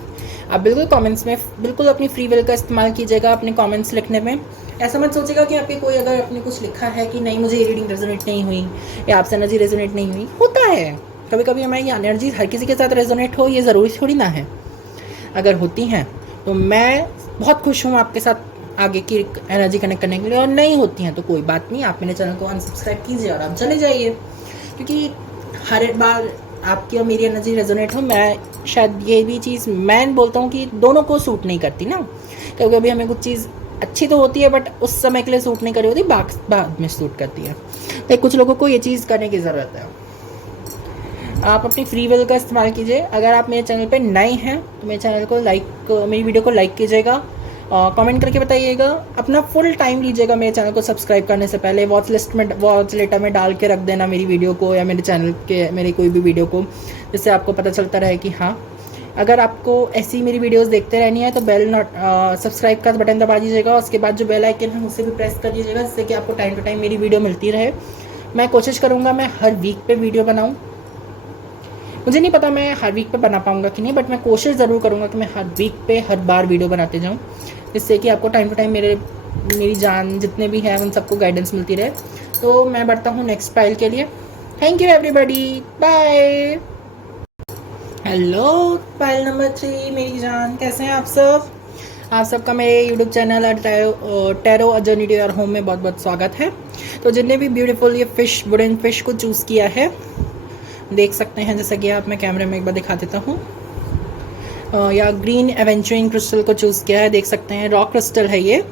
आप बिल्कुल कमेंट्स में बिल्कुल अपनी फ्री विल का इस्तेमाल कीजिएगा अपने कमेंट्स लिखने में। ऐसा मत सोचिएगा कि आपके कोई अगर आपने कुछ लिखा है कि नहीं मुझे ये रीडिंग रेजोनेट नहीं हुई या आपसे एनर्जी रेजोनेट नहीं हुई, होता है कभी कभी हमारी एनर्जी हर किसी के साथ रेजोनेट हो, ये ज़रूरी थोड़ी ना है। अगर होती हैं तो मैं बहुत खुश हूँ आपके साथ आगे की एनर्जी कनेक्ट करने के लिए, और नहीं होती हैं तो कोई बात नहीं, आप मेरे चैनल को अनसब्सक्राइब कीजिए और आप चले जाइए। क्योंकि हर एक बार आपकी और मेरी एनर्जी रेजोनेट हो, मैं शायद ये भी चीज़ मैं बोलता हूँ कि दोनों को सूट नहीं करती ना, क्योंकि अभी हमें कुछ चीज़ अच्छी तो होती है बट उस समय के लिए सूट नहीं कर रही होती, बाद में सूट करती है। तो कुछ लोगों को ये चीज़ करने की ज़रूरत है। आप अपनी फ्री विल का इस्तेमाल कीजिए। अगर आप मेरे चैनल पे नए हैं तो मेरे चैनल को मेरी वीडियो को लाइक कीजिएगा, कमेंट करके बताइएगा, अपना फुल टाइम लीजिएगा मेरे चैनल को सब्सक्राइब करने से पहले। वॉच लेटर में डाल के रख देना मेरी वीडियो को या मेरे चैनल के मेरी कोई भी वीडियो को, जिससे आपको पता चलता रहे कि हाँ, अगर आपको ऐसी मेरी वीडियोस देखते रहनी है तो सब्सक्राइब का बटन दबा दीजिएगा। उसके बाद जो बेल आइकन है उसे भी प्रेस कर दीजिएगा, जिससे कि आपको टाइम टू टाइम मेरी वीडियो मिलती रहे। मैं कोशिश करूँगा मैं हर वीक पे वीडियो बनाऊँ। मुझे नहीं पता मैं हर वीक पे बना पाऊँगा कि नहीं, बट मैं कोशिश ज़रूर करूँगा कि मैं हर वीक पे हर बार वीडियो बनाते जाऊँ, जिससे कि आपको टाइम टू टाइम मेरी जान जितने भी हैं उन सबको गाइडेंस मिलती रहे। तो मैं बढ़ता हूँ नेक्स्ट फाइल के लिए। Thank you everybody, bye. Hello file number 3 मेरी जान, कैसे हैं आप सब? आप सबका मेरे YouTube channel tarot a journey to your home में बहुत बहुत स्वागत है। तो जिनने भी ब्यूटीफुल ये वुडन फिश को चूज़ किया है देख सकते हैं, जैसा कि आप मैं कैमरे में एक बार दिखा देता हूँ, या ग्रीन एवेंचरिंग क्रिस्टल को चूज़ किया है, देख सकते हैं। रॉक क्रिस्टल है ये,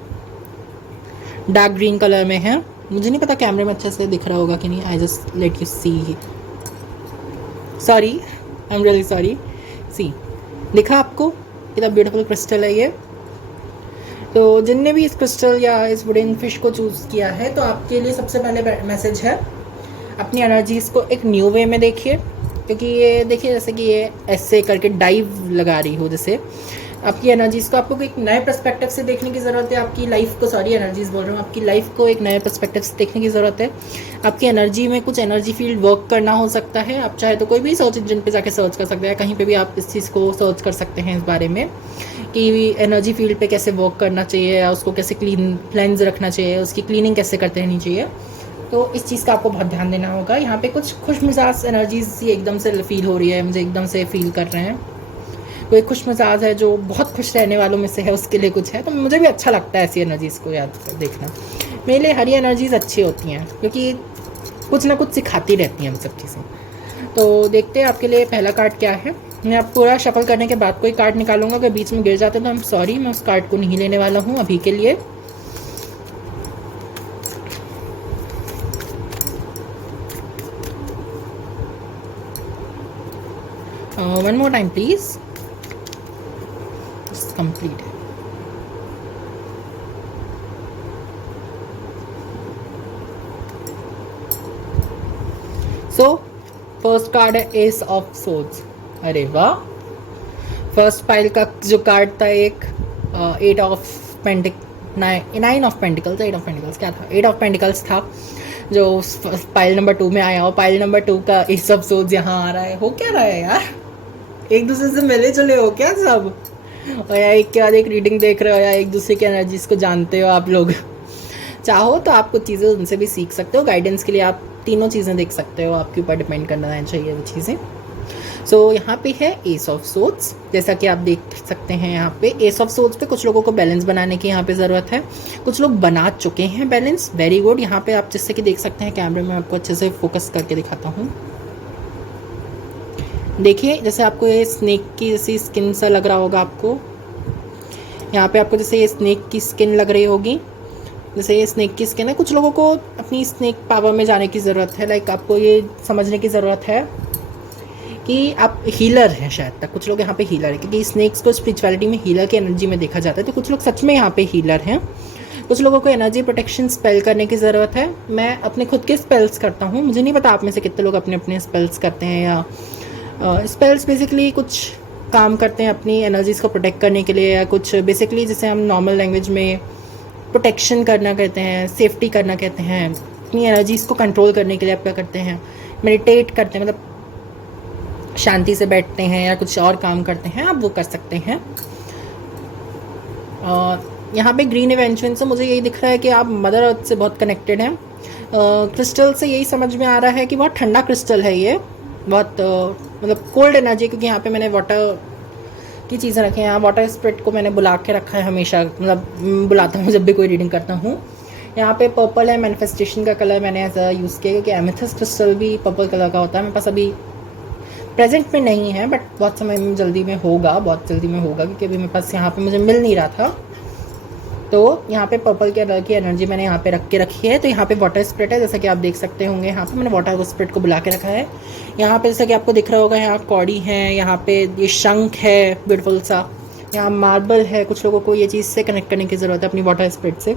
डार्क ग्रीन कलर में है। मुझे नहीं पता कैमरे में अच्छे से दिख रहा होगा कि नहीं, I just let you see, sorry, I am really sorry. See, दिखा आपको कितना ब्यूटीफुल क्रिस्टल है ये। तो जिनने भी इस क्रिस्टल या इस वुडन फिश को चूज़ किया है तो आपके लिए सबसे पहले मैसेज है, अपनी एनर्जीज़ को एक न्यू वे में देखिए। क्योंकि ये देखिए जैसे कि ये ऐसे करके डाइव लगा रही हो, जैसे आपकी एनर्जीज़ को आपको एक नए पर्सपेक्टिव से देखने की ज़रूरत है। आपकी लाइफ को, सॉरी एनर्जीज़ बोल रहा हूँ, आपकी लाइफ को एक नए पर्सपेक्टिव से देखने की ज़रूरत है। आपकी एनर्जी में कुछ एनर्जी फील्ड वर्क करना हो सकता है। आप चाहे तो कोई भी सर्च इंजन पे जाके सर्च कर सकते हैं, कहीं पे भी आप इस चीज़ को सर्च कर सकते हैं इस बारे में कि एनर्जी फील्ड पे कैसे वर्क करना चाहिए, या उसको कैसे क्लींस रखना चाहिए, उसकी क्लीनिंग कैसे करते रहनी चाहिए। तो इस चीज़ का आपको बहुत ध्यान देना होगा। यहाँ पे कुछ खुश मिजाज एनर्जीज एकदम से फील हो रही है, मुझे एकदम से फील कर रहे हैं। कोई खुश मिजाज है जो बहुत खुश रहने वालों में से है, उसके लिए कुछ है। तो मुझे भी अच्छा लगता है ऐसी एनर्जीज़ को याद देखना। मेरे लिए हरी एनर्जीज़ अच्छी होती हैं, क्योंकि कुछ ना कुछ सिखाती रहती हैं हम सब चीज़ें। तो देखते हैं आपके लिए पहला कार्ड क्या है। मैं आप पूरा शफल करने के बाद कोई कार्ड निकालूंगा, अगर बीच में गिर जाते तो आई एम सॉरी, मैं उस कार्ड को नहीं लेने वाला हूँ अभी के लिए। One more time please, complete. So first card है एस ऑफ सोर्ड्स। अरे वाह, फर्स्ट पाइल का जो कार्ड था एक eight of pentacle nine of pentacles, eight of pentacles क्या था, एट ऑफ पेंटिकल्स था जो पाइल नंबर 2 में आया। और पाइल नंबर 2 का एस ऑफ सोर्ड्स यहाँ आ रहा है। हो क्या रहा है यार, एक दूसरे से मिले जुले हो क्या सब, और या एक के बाद एक रीडिंग देख रहे हो, या एक दूसरे की एनर्जीज को जानते हो आप लोग। चाहो तो आप कुछ चीज़ें उनसे भी सीख सकते हो। गाइडेंस के लिए आप तीनों चीज़ें देख सकते हो, आपके ऊपर डिपेंड करना चाहिए वो चीज़ें। सो यहाँ पे है एस ऑफ सोर्ड्स, जैसा कि आप देख सकते हैं यहाँ पे एस ऑफ सोर्ड्स पे कुछ लोगों को बैलेंस बनाने की यहाँ पे ज़रूरत है। कुछ लोग बना चुके हैं बैलेंस, वेरी गुड। यहाँ पे आप जैसे कि देख सकते हैं, कैमरे में आपको अच्छे से फोकस करके दिखाता हूँ। देखिए जैसे आपको ये स्नेक की जैसी स्किन सा लग रहा होगा आपको, यहाँ पे आपको जैसे ये स्नेक की स्किन लग रही होगी, जैसे ये स्नेक की स्किन है। कुछ लोगों को अपनी स्नेक पावर में जाने की ज़रूरत है, लाइक आपको ये समझने की ज़रूरत है कि आप हीलर हैं शायद तक। कुछ लोग यहाँ पे हीलर है, क्योंकि स्नेक्स को स्पिरिचुअलिटी में हीलर की एनर्जी में देखा जाता है, तो कुछ लोग सच में यहाँ पे हीलर हैं। कुछ लोगों को एनर्जी प्रोटेक्शन स्पेल करने की ज़रूरत है। मैं अपने खुद के स्पेल्स करता हूँ, मुझे नहीं पता आप में से कितने लोग अपने अपने स्पेल्स करते हैं। या स्पेल्स बेसिकली कुछ काम करते हैं अपनी एनर्जीज़ को प्रोटेक्ट करने के लिए, या कुछ बेसिकली जिसे हम नॉर्मल लैंग्वेज में प्रोटेक्शन करना कहते हैं, सेफ्टी करना कहते हैं। अपनी एनर्जीज़ को कंट्रोल करने के लिए आप क्या करते हैं, मेडिटेट करते हैं, मतलब शांति से बैठते हैं या कुछ और काम करते हैं, आप वो कर सकते हैं। यहाँ पे ग्रीन इवेंचुअन से मुझे यही दिख रहा है कि आप मदर अर्थ से बहुत कनेक्टेड हैं। क्रिस्टल से यही समझ में आ रहा है कि बहुत ठंडा क्रिस्टल है ये, बहुत मतलब कोल्ड एनर्जी, क्योंकि यहाँ पे मैंने वाटर की चीज़ें रखी हैं। यहाँ वाटर स्पिरिट को मैंने बुला के रखा है हमेशा, मतलब बुलाता हूँ जब भी कोई रीडिंग करता हूँ। यहाँ पे पर्पल है, मैनिफेस्टेशन का कलर मैंने ऐसा यूज़ किया, क्योंकि एमेथिस्ट क्रिस्टल भी पर्पल कलर का होता है। मेरे पास अभी प्रेजेंट में नहीं है, बट बहुत समय में जल्दी में होगा, बहुत जल्दी में होगा, क्योंकि अभी मेरे पास यहाँ पे मुझे मिल नहीं रहा था। तो यहाँ पे पर्पल कलर की एनर्जी मैंने यहाँ पे रख के रखी है। तो यहाँ पे वाटर स्पिरिट है, जैसा कि आप देख सकते होंगे। यहाँ पे मैंने वाटर स्पिरिट को बुला के रखा है। यहाँ पे जैसा कि आपको दिख रहा होगा, यहाँ कौड़ी है, यहाँ पे ये शंख है ब्यूटीफुल सा, यहाँ मार्बल है। कुछ लोगों को ये चीज़ से कनेक्ट करने की ज़रूरत है अपनी वाटर स्पिरिट से।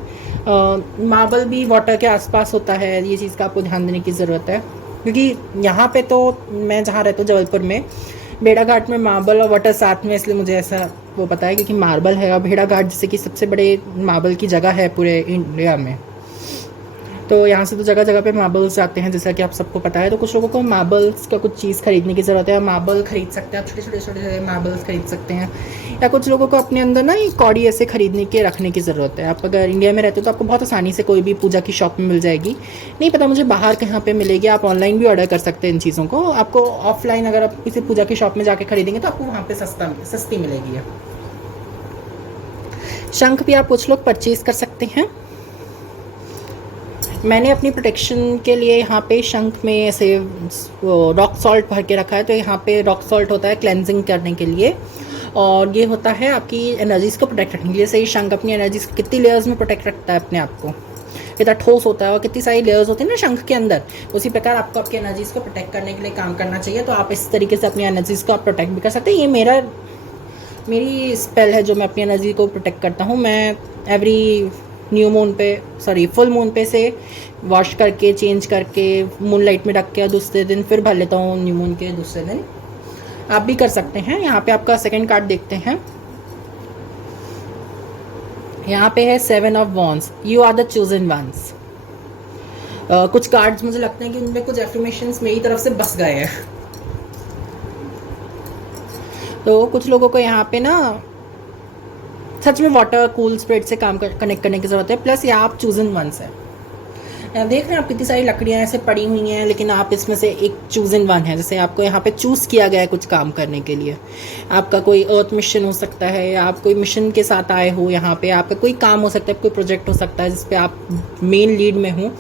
मार्बल भी वाटर के आसपास होता है, ये चीज़ का आपको ध्यान देने की ज़रूरत है, क्योंकि यहाँ पे तो मैं जहाँ रहता हूँ जबलपुर में, भेड़ाघाट में मार्बल और वाटर साथ में, इसलिए मुझे ऐसा वो पता है, क्योंकि मार्बल है और भेड़ाघाट जैसे कि सबसे बड़े मार्बल की जगह है पूरे इंडिया में। तो यहाँ से तो जगह जगह पे मार्बल्स आते हैं, जैसा कि आप सबको पता है। तो कुछ लोगों को मार्बल्स का कुछ चीज़ खरीदने की ज़रूरत है, मार्बल खरीद सकते हैं आप, छोटे छोटे मार्बल्स खरीद सकते हैं। या कुछ लोगों को अपने अंदर ना ये कौड़ी ऐसे खरीदने के रखने की ज़रूरत है। आप अगर इंडिया में रहते हो तो आपको बहुत आसानी से कोई भी पूजा की शॉप में मिल जाएगी। नहीं पता मुझे बाहर कहाँ पर मिलेगी, आप ऑनलाइन भी ऑर्डर कर सकते हैं इन चीज़ों को। आपको ऑफलाइन अगर आप किसी पूजा की शॉप में जाके खरीदेंगे तो आपको वहाँ पर सस्ती मिलेगी। शंख भी आप कुछ लोग परचेज़ कर सकते हैं। मैंने अपनी प्रोटेक्शन के लिए यहाँ पे शंख में ऐसे रॉक सॉल्ट भर के रखा है। तो यहाँ पे रॉक सॉल्ट होता है क्लेंजिंग करने के लिए, और ये होता है आपकी एनर्जीज़ को प्रोटेक्ट रखने के लिए। जैसे ये शंख अपनी एनर्जीज़ कितनी लेयर्स में प्रोटेक्ट रखता है अपने आप को, कितना ठोस होता है और कितनी सारी लेयर्स होती है ना शंख के अंदर, उसी प्रकार आपको आपकी एनर्जीज़ को प्रोटेक्ट करने के लिए काम करना चाहिए। तो आप इस तरीके से अपनी एनर्जीज़ को आप प्रोटेक्ट भी कर सकते हैं। ये मेरी स्पेल है जो मैं अपनी एनर्जी को प्रोटेक्ट करता हूँ। मैं एवरी फुल मून पे से वॉश करके चेंज करके मून लाइट में रख के दूसरे दिन फिर भर लेता हूँ, न्यू मून के दूसरे दिन। आप भी कर सकते हैं। यहाँ पे आपका सेकंड कार्ड देखते हैं। यहाँ पे है 7 of wands, you are the chosen ones. कुछ कार्ड्स मुझे लगते हैं कि उनमें कुछ एफर्मेशंस मेरी तरफ से बस गए हैं। तो कुछ लोगों को यहाँ पे ना सच में वाटर कूल स्पिरिट से कनेक्ट करने की ज़रूरत है। प्लस ये आप चूजन वंस है। देख रहे हैं आप कितनी सारी लकड़ियाँ ऐसे पड़ी हुई हैं, लेकिन आप इसमें से एक चूजन वन है। जैसे आपको यहाँ पे चूज़ किया गया है कुछ काम करने के लिए। आपका कोई अर्थ मिशन हो सकता है, या आप कोई मिशन के साथ आए हो, यहाँ पे आपका कोई काम हो सकता है, कोई प्रोजेक्ट हो सकता है जिस पे आप मेन लीड में हो।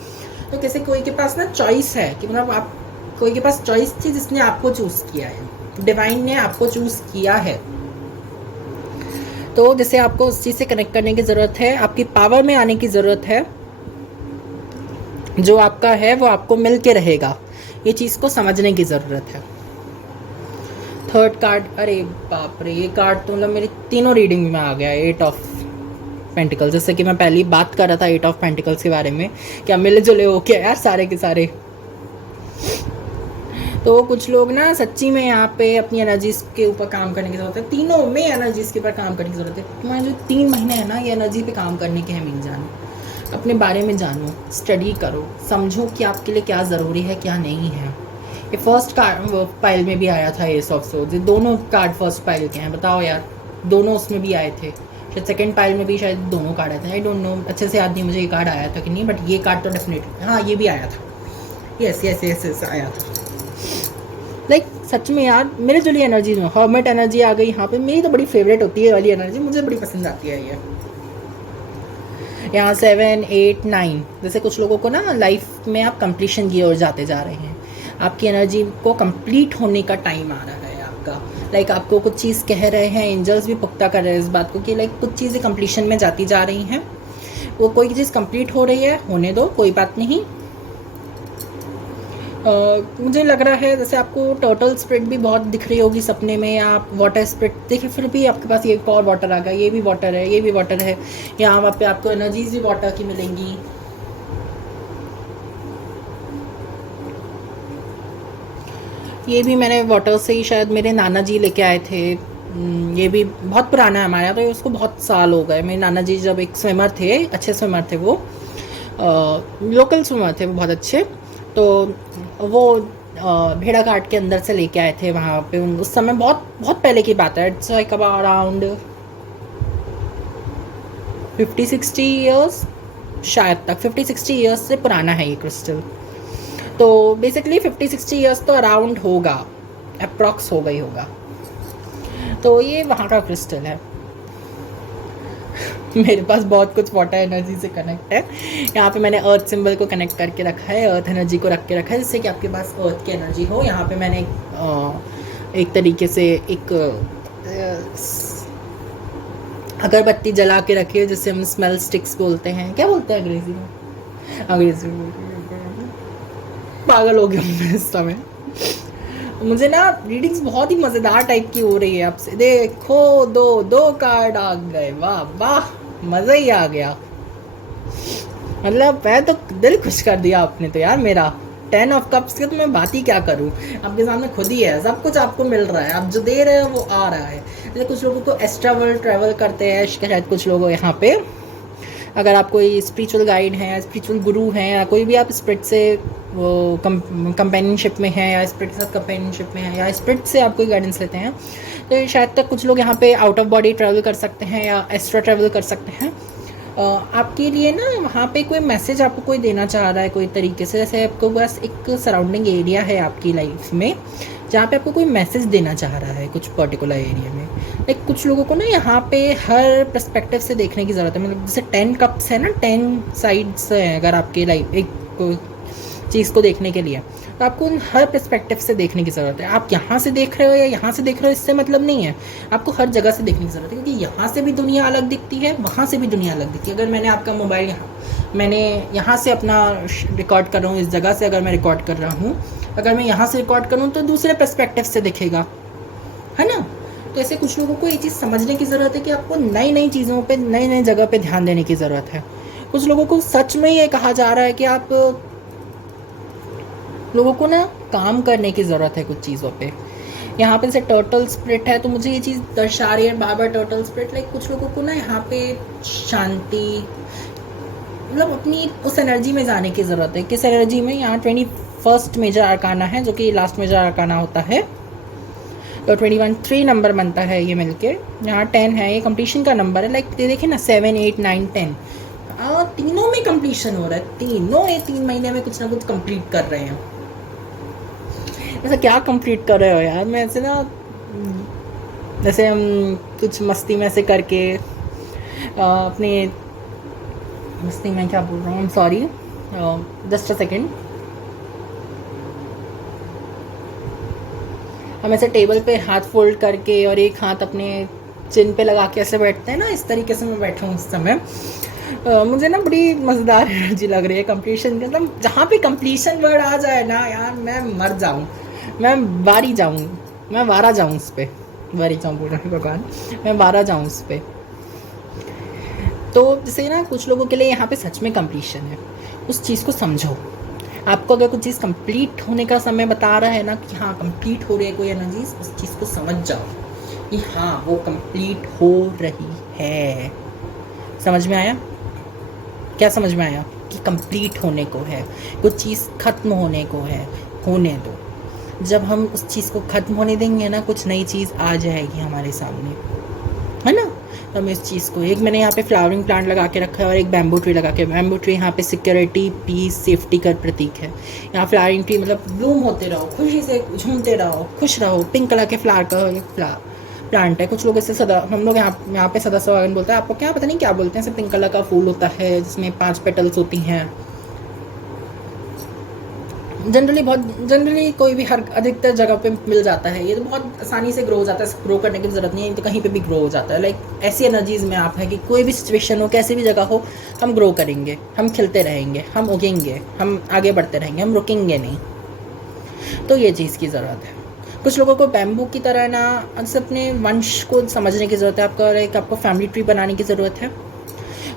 तो किसी कोई के पास ना चॉइस है कि मतलब आप कोई के पास चॉइस थी जिसने आपको चूज़ किया है, डिवाइन ने आपको चूज़ किया है। तो जैसे आपको उस चीज़ से कनेक्ट करने की ज़रूरत है, आपकी पावर में आने की ज़रूरत है। जो आपका है वो आपको मिल के रहेगा, ये चीज़ को समझने की ज़रूरत है। थर्ड कार्ड, अरे बाप रे, ये कार्ड तो मतलब मेरी तीनों रीडिंग में आ गया, 8 ऑफ पेंटिकल्स। जैसे कि मैं पहले ही बात कर रहा था 8 ऑफ पेंटिकल्स के बारे में, क्या मिले जुले हो क्या यार सारे के सारे। तो कुछ लोग ना सच्ची में यहाँ पे अपनी एनर्जीज के ऊपर काम करने की ज़रूरत है, तीनों में एनर्जीज के ऊपर काम करने की ज़रूरत है। तुम्हारे जो 3 महीने है ना, ये एनर्जी पे काम करने के हैं। मीन जानो, अपने बारे में जानो, स्टडी करो, समझो कि आपके लिए क्या ज़रूरी है क्या नहीं है। ये फर्स्ट कार्ड पाइल में भी आया था, एस ऑफ सोर्ड्स, ये दोनों कार्ड फर्स्ट पाइल के हैं। बताओ यार, दोनों उसमें भी आए थे, शायद सेकंड पाइल में भी शायद दोनों कार्ड आए थे। आई डोंट नो, अच्छे से याद नहीं मुझे ये कार्ड आया था कि नहीं, बट ये कार्ड तो डेफिनेटली, हाँ ये भी आया था। यस यस यस यस आया था। लाइक सच में यार मेरे जुली एनर्जीज में हर्मिट एनर्जी आ गई यहाँ पे। मेरी तो बड़ी फेवरेट होती है वाली एनर्जी, मुझे बड़ी पसंद आती है ये। यहाँ 7 8 9, जैसे कुछ लोगों को ना लाइफ में आप कंप्लीशन की ओर जाते जा रहे हैं, आपकी एनर्जी को कंप्लीट होने का टाइम आ रहा है आपका। लाइक आपको कुछ चीज़ कह रहे हैं, एंजल्स भी पुख्ता कर रहे हैं इस बात को कि लाइक कुछ चीज़ें कंप्लीशन में जाती जा रही हैं। वो कोई चीज़ कंप्लीट हो रही है, होने दो, कोई बात नहीं। मुझे लग रहा है जैसे आपको टर्टल स्पिरिट भी बहुत दिख रही होगी सपने में, या आप वाटर स्पिरिट देखिए, फिर भी आपके पास एक और वाटर आ गया, ये भी वाटर है, ये भी वाटर है। यहाँ वहाँ पे आपको एनर्जीज भी वाटर की मिलेंगी। ये भी मैंने वाटर से ही शायद मेरे नाना जी लेके आए थे। ये भी बहुत पुराना है हमारे यहाँ, तो उसको बहुत साल हो गए। मेरे नाना जी जब एक स्विमर थे, अच्छे स्विमर थे वो, लोकल स्विमर थे वो बहुत अच्छे। तो वो भेड़ा घाट के अंदर से लेके आए थे वहाँ पे। उस समय बहुत बहुत पहले की बात है, इट्स लाइक अराउंड 50-60 ईयर्स, शायद तक 50-60 ईयर्स से पुराना है ये क्रिस्टल। तो बेसिकली 50-60 ईयर्स तो अराउंड होगा, अप्रॉक्स हो गई होगा। तो ये वहाँ का क्रिस्टल है। मेरे पास बहुत कुछ वाटर एनर्जी से कनेक्ट है। यहाँ पे मैंने अर्थ सिंबल को कनेक्ट करके रखा है, अर्थ एनर्जी को रख के रखा है, जिससे कि आपके पास अर्थ की एनर्जी हो। यहाँ पे मैंने एक तरीके से एक अगरबत्ती जला के रखी है, जिससे हम स्मेल स्टिक्स बोलते हैं। क्या बोलते हैं अंग्रेजी में? अंग्रेजी में पागल हो गया मैं इस समय। मुझे ना रीडिंग्स बहुत ही मज़ेदार टाइप की हो रही है आपसे। देखो दो कार्ड आ गए, वाह वाह, मज़ा ही आ गया। मतलब मैं तो दिल खुश कर दिया आपने तो यार मेरा। 10 ऑफ कप्स की तो मैं बात ही क्या करूँ, आपके सामने खुद ही है, सब कुछ आपको मिल रहा है, आप जो दे रहे हो वो आ रहा है। जैसे कुछ लोगों को एक्स्ट्रा वर्ल्ड ट्रैवल करते हैं शायद कुछ लोग यहाँ पे। अगर आप कोई स्पिरिचुअल गाइड हैं या स्पिरिचुअल गुरु हैं, या कोई भी आप स्पिरिट से वो कंपेनियनशिप में हैं, या स्पिरिट के साथ कंपेनियनशिप में हैं, या स्पिरिट से आप कोई गाइडेंस लेते हैं, तो शायद तक कुछ लोग यहाँ पे आउट ऑफ बॉडी ट्रैवल कर सकते हैं या एक्स्ट्रा ट्रैवल कर सकते हैं। आपके लिए ना वहाँ पे कोई मैसेज आपको कोई देना चाह रहा है कोई तरीके से। जैसे आपको बस एक सराउंडिंग एरिया है आपकी लाइफ में जहाँ पे आपको कोई मैसेज देना चाह रहा है कुछ पर्टिकुलर एरिया में। लाइक कुछ लोगों को ना यहाँ पे हर पर्सपेक्टिव से देखने की ज़रूरत है। मतलब जैसे 10 कप्स है ना, 10 साइड्स हैं अगर आपके लाइफ एक चीज़ को देखने के लिए, तो आपको उन हर पर्सपेक्टिव से देखने की ज़रूरत है। आप यहाँ से देख रहे हो या यहाँ से देख रहे हो इससे मतलब नहीं है, आपको हर जगह से देखने की ज़रूरत है, क्योंकि यहाँ से भी दुनिया अलग दिखती है, वहाँ से भी दुनिया अलग दिखती है। अगर मैंने आपका मोबाइल मैंने यहाँ से अपना रिकॉर्ड कर रहा हूँ, इस जगह से अगर मैं रिकॉर्ड कर रहा हूँ, अगर मैं यहाँ से रिकॉर्ड करूँ तो दूसरे पर्सपेक्टिव से दिखेगा, है ना। तो ऐसे कुछ लोगों को ये चीज़ समझने की ज़रूरत है कि आपको नई नई चीज़ों पे, नई नई जगह पे ध्यान देने की ज़रूरत है। कुछ लोगों को सच में ये कहा जा रहा है कि आप लोगों को ना काम करने की ज़रूरत है कुछ चीज़ों पे। यहाँ पे से टर्टल स्पिरिट है, तो मुझे ये चीज़ दर्शा रही है बार बार टर्टल स्पिरिट। लाइक कुछ लोगों को ना यहाँ पे शांति, मतलब अपनी उस एनर्जी में जाने की ज़रूरत है। किस एनर्जी में? यहाँ 21st मेजर आर्काना है, जो कि लास्ट मेजर आर्काना होता है, तो 21 3 नंबर बनता है ये मिलके। यहाँ 10 है, ये कंप्लीशन का नंबर है। लाइक देखिए ना, 7 8 9 10 तीनों में कंप्लीशन हो रहा है। तीनों ये 3 महीने में कुछ ना कुछ कंप्लीट कर रहे हैं। ऐसा क्या कंप्लीट कर रहे हो यार? मैं ऐसे ना, जैसे हम कुछ मस्ती में से करके अपने मस्ती में क्या बोल रहा हूँ, सॉरी, जस्ट अ सेकेंड। हम ऐसे टेबल पे हाथ फोल्ड करके और एक हाथ अपने चिन पे लगा के ऐसे बैठते हैं ना, इस तरीके से मैं बैठा हूँ उस समय। मुझे ना बड़ी मज़ेदार एनर्जी लग रही है कंप्लीशन के, मतलब जहाँ पे कंप्लीशन वर्ड आ जाए ना यार, मैं मर जाऊँ, मैं वारी जाऊँ, मैं वारा जाऊँ उस पर, वारी जाऊँ बोल रहे हैं भगवान, मैं वारा जाऊँ उस पर। तो जैसे ना कुछ लोगों के लिए यहाँ पे सच में कंप्लीशन है, उस चीज़ को समझो। आपको अगर कुछ चीज़ कंप्लीट होने का समय बता रहा है ना कि हाँ कंप्लीट हो रही है कोई एनर्जीज, उस चीज़ को समझ जाओ कि हाँ वो कंप्लीट हो रही है। समझ में आया? क्या समझ में आया? कि कंप्लीट होने को है, कुछ चीज़ खत्म होने को है, होने दो। जब हम उस चीज़ को खत्म होने देंगे ना, कुछ नई चीज़ आ जाएगी हमारे सामने, है ना। तो हम इस चीज़ को, एक मैंने यहाँ पे फ्लावरिंग प्लांट लगा के रखा है और एक बैम्बू ट्री लगा के, बैम्बू ट्री यहाँ पे सिक्योरिटी, पीस, सेफ्टी का प्रतीक है। यहाँ फ्लावरिंग ट्री मतलब ब्लूम होते रहो, खुशी से झूमते रहो, खुश रहो। पिंक कलर के फ्लावर का एक प्लांट है। कुछ लोग इसे सदा, हम लोग यहाँ पे सदा सुहागन बोलते हैं, आपको क्या पता नहीं क्या बोलते हैं। ऐसे पिंक कलर का फूल होता है जिसमें 5 पेटल्स होती हैं। जनरली कोई भी हर अधिकतर जगह पे मिल जाता है। ये तो बहुत आसानी से ग्रो हो जाता है, ग्रो करने की ज़रूरत नहीं है, तो कहीं पे भी ग्रो हो जाता है। लाइक ऐसी एनर्जीज में आप है कि कोई भी सिचुएशन हो, कैसी भी जगह हो, हम ग्रो करेंगे, हम खिलते रहेंगे, हम उगेंगे, हम आगे बढ़ते रहेंगे, हम रुकेंगे नहीं। तो ये चीज़ की ज़रूरत है। कुछ लोगों को बैम्बू की तरह ना अपने वंश को समझने की ज़रूरत है। आपको फैमिली ट्री बनाने की ज़रूरत है।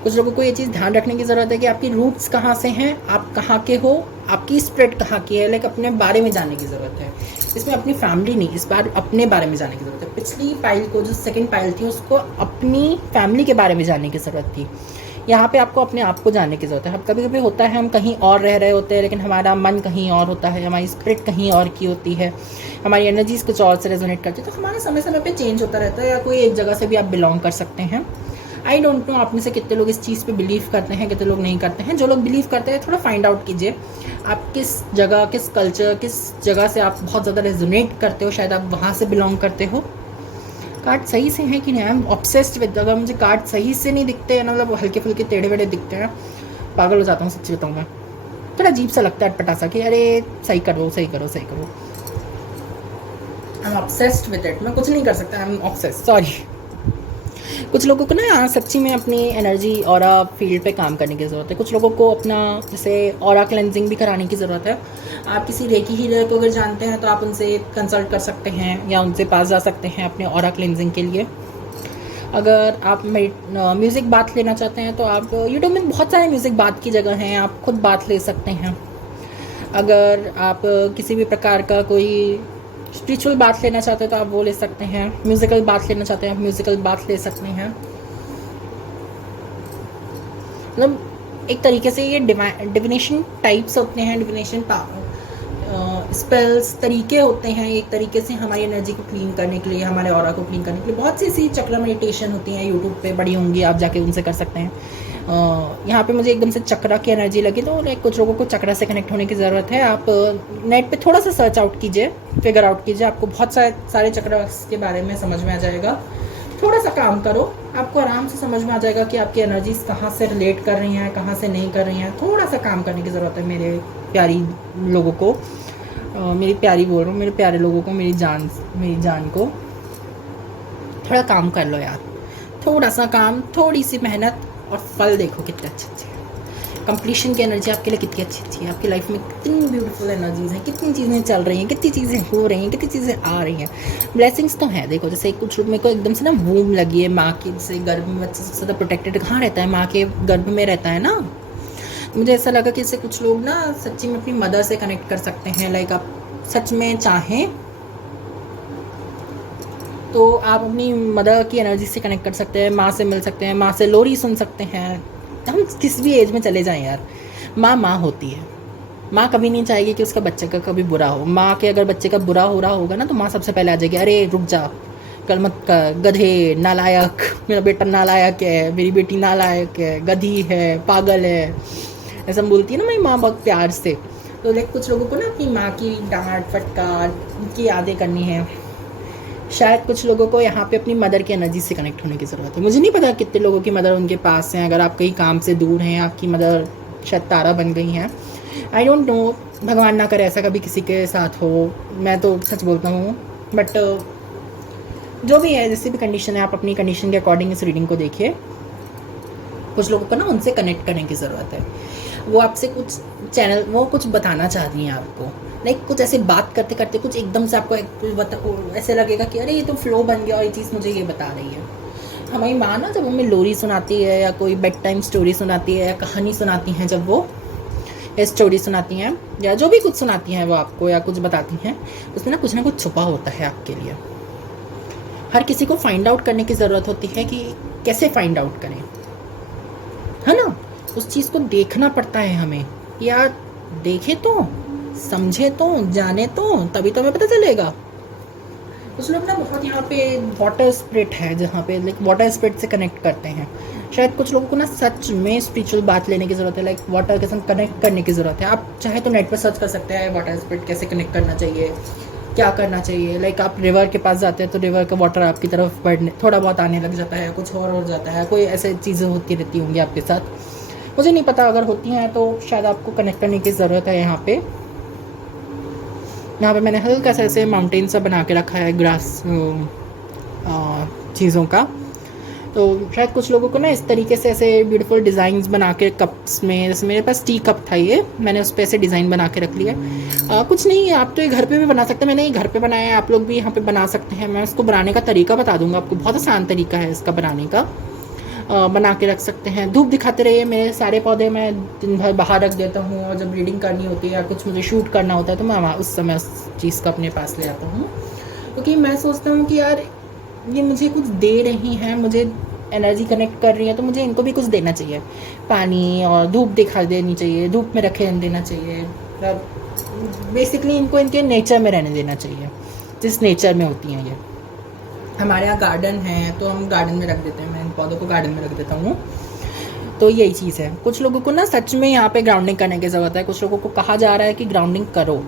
कुछ लोगों को ये चीज़ ध्यान रखने की ज़रूरत है कि आपकी रूट्स कहाँ से हैं, आप कहाँ के हो, आपकी स्प्रेड कहाँ की है। लाइक अपने बारे में जानने की ज़रूरत है। इसमें अपनी फैमिली नहीं, इस बार अपने बारे में जानने की ज़रूरत है। पिछली पाइल को, जो सेकंड पाइल थी, उसको अपनी फैमिली के बारे में जानने की ज़रूरत थी। यहाँ पे आपको अपने आप को जानने की ज़रूरत है। कभी कभी होता है हम कहीं और रह रहे होते हैं, लेकिन हमारा मन कहीं और होता है, हमारी स्पिरिट कहीं और की होती है, हमारी एनर्जीज़ कुछ और से रेजोनेट करती है। तो हमारा समय समय पे चेंज होता रहता है, या कोई एक जगह से भी आप बिलोंग कर सकते हैं। आई डोंट नो आप में से कितने लोग इस चीज़ पे बिलीव करते हैं, कितने लोग नहीं करते हैं। जो लोग बिलीव करते हैं, थोड़ा फाइंड आउट कीजिए आप किस जगह, किस कल्चर, किस जगह से आप बहुत ज़्यादा रेजोनेट करते हो। शायद आप वहाँ से बिलोंग करते हो। कार्ड सही से हैं कि नहीं, आई एम ऑब्सेस्ड विद। अगर मुझे कार्ड सही से नहीं दिखते हैं ना, मतलब हल्के फुल्के टेढ़े वेढ़े दिखते हैं, पागल हो जाता हूँ, सच्ची बताऊँ मैं। थोड़ा अजीब सा लगता है, अटपटा सा, कि अरे सही करो, सही करो, सही करो। I am obsessed with it. मैं कुछ नहीं कर सकता, आई एम ऑब्सेस्ड, सॉरी। कुछ लोगों को ना सच्ची में अपनी एनर्जी और फील्ड पे काम करने की ज़रूरत है। कुछ लोगों को अपना जैसे ऑरा क्लेंजिंग भी कराने की ज़रूरत है। आप किसी रेकी हीलर को अगर जानते हैं तो आप उनसे कंसल्ट कर सकते हैं या उनसे पास जा सकते हैं अपने ऑरा क्लेंजिंग के लिए। अगर आप म्यूज़िक बात लेना चाहते हैं तो आप यूट्यूब में बहुत सारे म्यूज़िक बात की जगह हैं, आप खुद बात ले सकते हैं। अगर आप किसी भी प्रकार का कोई स्पिरिचुअल बात लेना चाहते हैं तो आप वो ले सकते हैं। म्यूज़िकल बात लेना चाहते हैं आप म्यूज़िकल बात ले सकते हैं। मतलब एक तरीके से ये डिविनेशन टाइप्स होते हैं, डिविनेशन स्पेल्स तरीके होते हैं एक तरीके से हमारी एनर्जी को क्लीन करने के लिए, हमारे ऑरा को क्लीन करने के लिए। बहुत सी ऐसी चक्र मेडिटेशन होती हैं, यूट्यूब पे बड़ी होंगी, आप जाके उनसे कर सकते हैं। यहाँ पे मुझे एकदम से चक्रा की एनर्जी लगी, तो लाइक कुछ लोगों को चक्रा से कनेक्ट होने की ज़रूरत है। आप नेट पे थोड़ा सा सर्च आउट कीजिए, फिगर आउट कीजिए, आपको बहुत सारे चक्रा के बारे में समझ में आ जाएगा। थोड़ा सा काम करो, आपको आराम से समझ में आ जाएगा कि आपकी एनर्जीज कहाँ से रिलेट कर रही हैं, कहाँ से नहीं कर रही हैं। थोड़ा सा काम करने की ज़रूरत है मेरे प्यारी लोगों को, मेरी प्यारी बोल रहा हूँ, मेरे प्यारे लोगों को, मेरी जान को। थोड़ा काम कर लो यार, थोड़ा सा काम, थोड़ी सी मेहनत, और फल देखो कितने अच्छे हैं। कंप्लीशन की एनर्जी आपके लिए कितनी अच्छी है। आपकी लाइफ में कितनी ब्यूटीफुल एनर्जीज हैं, कितनी चीज़ें चल रही हैं, कितनी चीज़ें हो रही हैं, कितनी चीज़ें आ रही हैं। ब्लेसिंग्स तो हैं। देखो जैसे कुछ लोग, मेरे को एकदम से ना वूम लगी है, माँ की जैसे गर्भ में बच्चा सबसे ज़्यादा प्रोटेक्टेड कहाँ रहता है, माँ के गर्भ में रहता है ना। मुझे ऐसा लगा कि इससे कुछ लोग ना सच्ची में अपनी मदर से कनेक्ट कर सकते हैं। लाइक आप सच में चाहें तो आप अपनी मदर की एनर्जी से कनेक्ट कर सकते हैं, माँ से मिल सकते हैं, माँ से लोरी सुन सकते हैं। हम किस भी एज में चले जाएं यार, माँ होती है। माँ कभी नहीं चाहेगी कि उसका बच्चे का कभी बुरा हो। माँ के अगर बच्चे का बुरा हो रहा होगा ना, तो माँ सबसे पहले आ जाएगी, अरे रुक जा, कल मत कर, गधे, नालायक, मेरा बेटा नालायक है, मेरी बेटी नालायक है, गधी है, पागल है, ऐसा बोलती है ना मेरी माँ बहुत प्यार से। तो देख कुछ लोगों को ना अपनी माँ की डांट फटकार की यादें करनी है। शायद कुछ लोगों को यहाँ पे अपनी मदर की एनर्जी से कनेक्ट होने की ज़रूरत है। मुझे नहीं पता कितने लोगों की मदर उनके पास हैं। अगर आप कहीं काम से दूर हैं, आपकी मदर शायद तारा बन गई हैं। आई डोंट नो, भगवान ना करे ऐसा कभी किसी के साथ हो, मैं तो सच बोलता हूँ। बट जो भी है, जैसे भी कंडीशन है, आप अपनी कंडीशन के अकॉर्डिंग इस रीडिंग को देखिए। कुछ लोगों को ना उनसे कनेक्ट करने की ज़रूरत है, वो आपसे कुछ चैनल, वो कुछ बताना चाहती हैं आपको, लाइक कुछ ऐसे बात करते करते कुछ एकदम से आपको ऐसे लगेगा कि अरे ये तो फ्लो बन गया और ये चीज़ मुझे ये बता रही है। हमारी माँ ना जब हमें लोरी सुनाती है या कोई बेड टाइम स्टोरी सुनाती है या कहानी सुनाती हैं, जब वो स्टोरी सुनाती हैं या जो भी कुछ सुनाती हैं वो आपको या कुछ बताती हैं, उसमें ना कुछ छुपा होता है आपके लिए। हर किसी को फाइंड आउट करने की ज़रूरत होती है कि कैसे फाइंड आउट करें, है ना। उस चीज़ को देखना पड़ता है हमें, या देखे तो, समझे तो, जाने तो, तभी तो हमें पता चलेगा। कुछ लोग ना बहुत यहाँ पे वाटर स्पिरिट है, जहाँ पे लाइक वाटर स्पिरिट से कनेक्ट करते हैं। शायद कुछ लोगों को ना सच में स्पिरिचुअल बात लेने की ज़रूरत है, लाइक वाटर के साथ कनेक्ट करने की ज़रूरत है। आप चाहे तो नेट पर सर्च कर सकते हैं वाटर स्पिरिट कैसे कनेक्ट करना चाहिए, क्या करना चाहिए। लाइक आप रिवर के पास जाते हैं तो रिवर का वाटर आपकी तरफ बढ़ने थोड़ा बहुत आने लग जाता है, कुछ और हो जाता है, कोई ऐसे चीज़ें होती रहती होंगी आपके साथ, मुझे नहीं पता। अगर होती हैं तो शायद आपको कनेक्ट करने की ज़रूरत है। यहाँ पे मैंने हल्का सा ऐसे माउंटेन सा बना के रखा है ग्रास चीज़ों का। तो शायद कुछ लोगों को ना इस तरीके से ऐसे ब्यूटीफुल डिज़ाइंस बना के कप्स में, जैसे मेरे पास टी कप था, ये मैंने उस पर ऐसे डिज़ाइन बना के रख लिया। कुछ नहीं, आप तो ये घर पे भी बना सकते हैं, मैंने ये घर पे बनाया है, आप लोग भी यहाँ पे बना सकते हैं। मैं उसको बनाने का तरीका बता दूँगा आपको, बहुत आसान तरीका है इसका बनाने का। बना के रख सकते हैं। धूप दिखाते रहिए। मेरे सारे पौधे मैं दिन भर बाहर रख देता हूँ, और जब रीडिंग करनी होती है या कुछ मुझे शूट करना होता है तो मैं उस समय उस चीज़ को अपने पास ले आता हूँ, क्योंकि मैं सोचता हूँ कि यार ये मुझे कुछ दे रही हैं, मुझे एनर्जी कनेक्ट कर रही है, तो मुझे इनको भी कुछ देना चाहिए। पानी और धूप दिखा देनी चाहिए, धूप में रखे देना चाहिए, बेसिकली इनको इनके नेचर में रहने देना चाहिए, जिस नेचर में होती हैं ये। हमारे यहाँ गार्डन है तो हम गार्डन में रख देते हैं, मैं इन पौधों को गार्डन में रख देता हूँ। तो यही चीज़ है। कुछ लोगों को ना सच में यहाँ पे ग्राउंडिंग करने की ज़रूरत है। कुछ लोगों को कहा जा रहा है कि ग्राउंडिंग करो।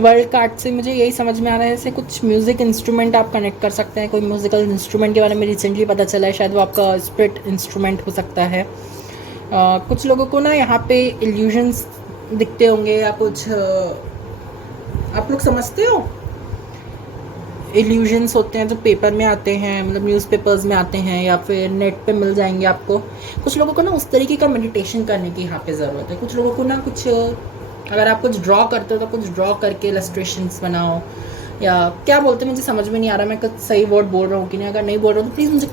वर्ल्ड कार्ड से मुझे यही समझ में आ रहा है, जैसे कुछ म्यूज़िक इंस्ट्रूमेंट आप कनेक्ट कर सकते हैं। कोई म्यूज़िकल इंस्ट्रूमेंट के बारे में रिसेंटली पता चला है, शायद वो आपका स्पिरिट इंस्ट्रूमेंट हो सकता है। कुछ लोगों को ना यहाँ पे इल्यूजन्स दिखते होंगे, या कुछ आप लोग समझते हो, इल्यूजन्स होते हैं जो पेपर में आते हैं, मतलब न्यूज़पेपर्स में आते हैं, या फिर नेट पे मिल जाएंगे आपको। कुछ लोगों को ना उस तरीके का मेडिटेशन करने की यहाँ पे ज़रूरत है। कुछ लोगों को ना कुछ, अगर आप कुछ ड्रॉ करते हो तो कुछ ड्रॉ करके इलस्ट्रेशंस बनाओ, या क्या बोलते हैं मुझे समझ में नहीं आ रहा, मैं कुछ सही वर्ड बोल रहा हूँ कि नहीं। अगर नहीं बोल रहा हूँ तो प्लीज़ मुझे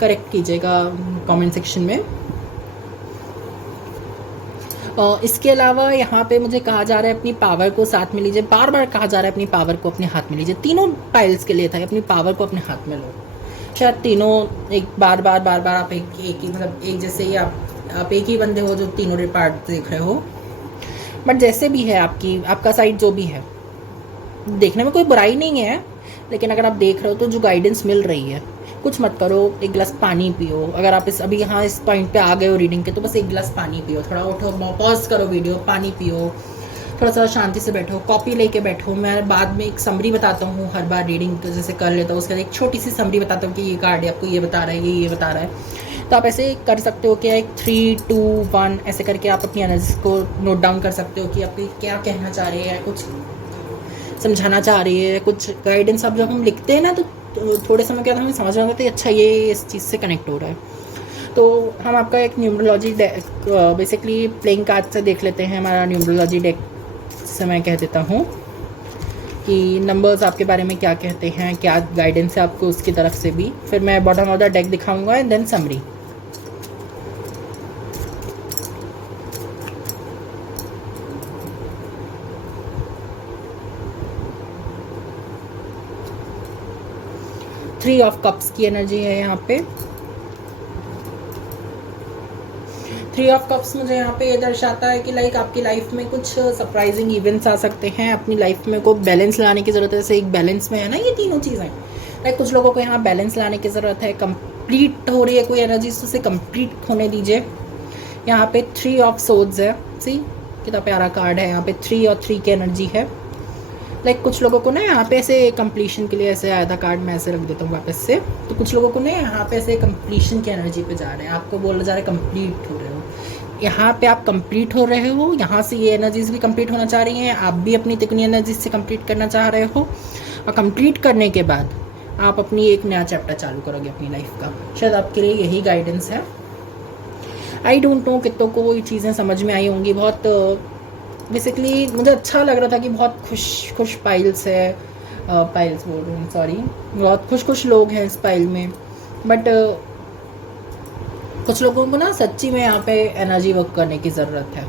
करेक्ट कीजिएगा कमेंट सेक्शन में। इसके अलावा यहाँ पे मुझे कहा जा रहा है अपनी पावर को साथ में लीजिए। बार बार कहा जा रहा है अपनी पावर को अपने हाथ में लीजिए। तीनों पाइल्स के लिए था, अपनी पावर को अपने हाथ में लो। शायद तीनों एक बार आप एक ही, मतलब एक जैसे ही आप एक ही बंदे हो जो तीनों पार्ट देख रहे हो। बट जैसे भी है आपका साइड जो भी है, देखने में कोई बुराई नहीं है, लेकिन अगर आप देख रहे हो तो जो गाइडेंस मिल रही है, कुछ मत करो, एक गिलास पानी पियो। अगर आप अभी यहाँ इस पॉइंट पे आ गए हो रीडिंग के, तो बस एक गिलास पानी पियो, थोड़ा उठो, पॉज करो वीडियो, पानी पियो, थोड़ा सा शांति से बैठो, कॉपी लेके बैठो। मैं बाद में एक समरी बताता हूँ, हर बार रीडिंग तो जैसे कर लेता हूँ उसके बाद एक छोटी सी समरी बताता हूँ कि ये कार्ड आपको ये बता रहा है, ये बता रहा है। तो आप ऐसे कर सकते हो कि एक 3, 2, 1 ऐसे करके आप अपनी एनर्जी को नोट डाउन कर सकते हो कि आप क्या कहना चाह रहे हैं, कुछ समझाना चाह रही है, कुछ गाइडेंस। अब जब हम लिखते हैं ना तो थोड़े समय के बाद हमें समझ में आता है अच्छा ये इस चीज़ से कनेक्ट हो रहा है। तो हम आपका एक numerology deck basically playing card से देख लेते हैं। हमारा न्यूमरोलॉजी डेक से मैं कह देता हूँ कि नंबर्स आपके बारे में क्या कहते हैं, क्या गाइडेंस है आपको उसकी तरफ से भी। फिर मैं बॉटम ऑफ द डेक दिखाऊंगा and then summary. Three of cups की एनर्जी है यहाँ पे। थ्री ऑफ कप्स मुझे यहाँ पे ये दर्शाता है कि लाइक आपकी लाइफ में कुछ सरप्राइजिंग इवेंट्स आ सकते हैं। अपनी लाइफ में को बैलेंस लाने की ज़रूरत है। जैसे एक बैलेंस में है ना ये तीनों चीज़ें, लाइक कुछ लोगों को यहाँ बैलेंस लाने की ज़रूरत है। कंप्लीट हो रही है कोई एनर्जी, तो उसे कंप्लीट होने दीजिए। यहाँ पे 3 ऑफ सोर्ड्स है, सी कितना प्यारा कार्ड है। यहाँ पे 3 और 3 की एनर्जी है। लाइक कुछ लोगों को ना यहाँ पे ऐसे कंप्लीशन के लिए ऐसे आधा कार्ड मैं ऐसे रख देता हूँ वापस से। तो कुछ लोगों को ना यहाँ पे ऐसे कंप्लीशन की एनर्जी पे जा रहे हैं, आपको बोला जा रहा है कंप्लीट हो रहे हो, यहाँ पे आप कंप्लीट हो रहे हो, यहाँ से ये एनर्जीज भी कंप्लीट होना चाह रही हैं, आप भी अपनी तिगनी एनर्जीज से कंप्लीट करना चाह रहे हो, और कंप्लीट करने के बाद आप अपनी एक नया चैप्टर चालू करोगे अपनी लाइफ का। शायद आपके लिए यही गाइडेंस है। आई डोंट नो कितनों को ये चीज़ें समझ में आई होंगी। बहुत बेसिकली मुझे अच्छा लग रहा था कि बहुत खुश पाइल्स है, पाइल्स बोल रही हूँ, सॉरी, बहुत खुश लोग हैं इस पाइल में। बट कुछ लोगों को ना सच्ची में यहाँ पे एनर्जी वर्क करने की ज़रूरत है,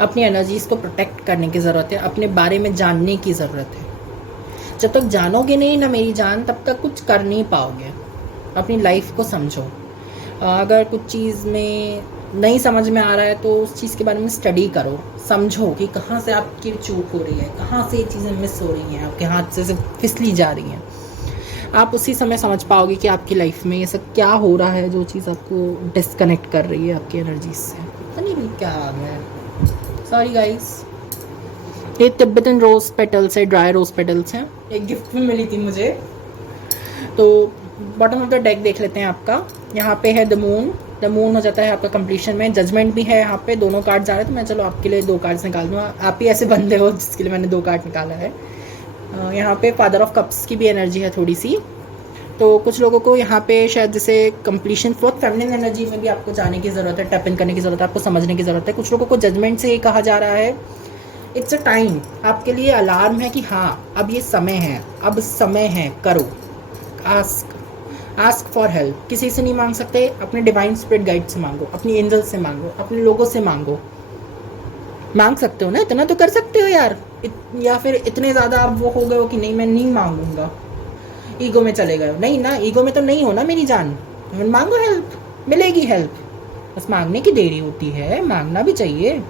अपनी एनर्जीज़ को प्रोटेक्ट करने की ज़रूरत है, अपने बारे में जानने की ज़रूरत है। जब तक जानोगे नहीं ना मेरी जान, तब तक कुछ कर नहीं पाओगे। अपनी लाइफ को समझो। अगर कुछ चीज़ में नहीं समझ में आ रहा है तो उस चीज़ के बारे में स्टडी करो, समझो कि कहाँ से आपकी चूक हो रही है, कहाँ से ये चीज़ें मिस हो रही हैं, आपके हाथ से फिसली जा रही हैं। आप उसी समय समझ पाओगे कि आपकी लाइफ में ये सब क्या हो रहा है, जो चीज़ आपको डिस्कनेक्ट कर रही है आपकी एनर्जी से। पता नहीं क्या आ गया है, सॉरी गाइस। ये तिब्बतन रोज़ पेटल्स है, ड्राई रोज़ पेटल्स हैं, एक गिफ्ट में मिली थी मुझे। तो बॉटम ऑफ द डेक देख लेते हैं आपका। यहाँ पे है द मून हो जाता है आपका कंप्लीशन में। जजमेंट भी है यहाँ पे, दोनों कार्ड्स आ रहे हैं, तो मैं चलो आपके लिए 2 कार्ड्स निकाल दूँ। आप ही ऐसे बंदे हो जिसके लिए मैंने 2 कार्ड निकाला है। यहाँ पे फादर ऑफ कप्स की भी एनर्जी है थोड़ी सी। तो कुछ लोगों को यहाँ पे शायद जैसे कंप्लीशन, बहुत फेमिनिन एनर्जी में भी आपको जाने की ज़रूरत है, टैप इन करने की ज़रूरत है, आपको समझने की ज़रूरत है। कुछ लोगों को जजमेंट से ये कहा जा रहा है, इट्स अ टाइम, आपके लिए अलार्म है कि हाँ अब ये समय है, अब समय है, करो। Ask for help. किसी से नहीं मांग सकते, अपने डिवाइन स्पिरिट गाइड से मांगो, अपनी एंजल से मांगो, अपने लोगों से मांगो। मांग सकते हो ना, इतना तो कर सकते हो यार। या फिर इतने ज़्यादा आप वो हो गए हो कि नहीं मैं नहीं मांगूंगा, ईगो में चले गए हो। नहीं ना, ईगो में तो नहीं हो ना मेरी जान। मांगो हेल्प, मिलेगी हेल्प। बस मांगने की देरी होती है, मांगना भी चाहिए।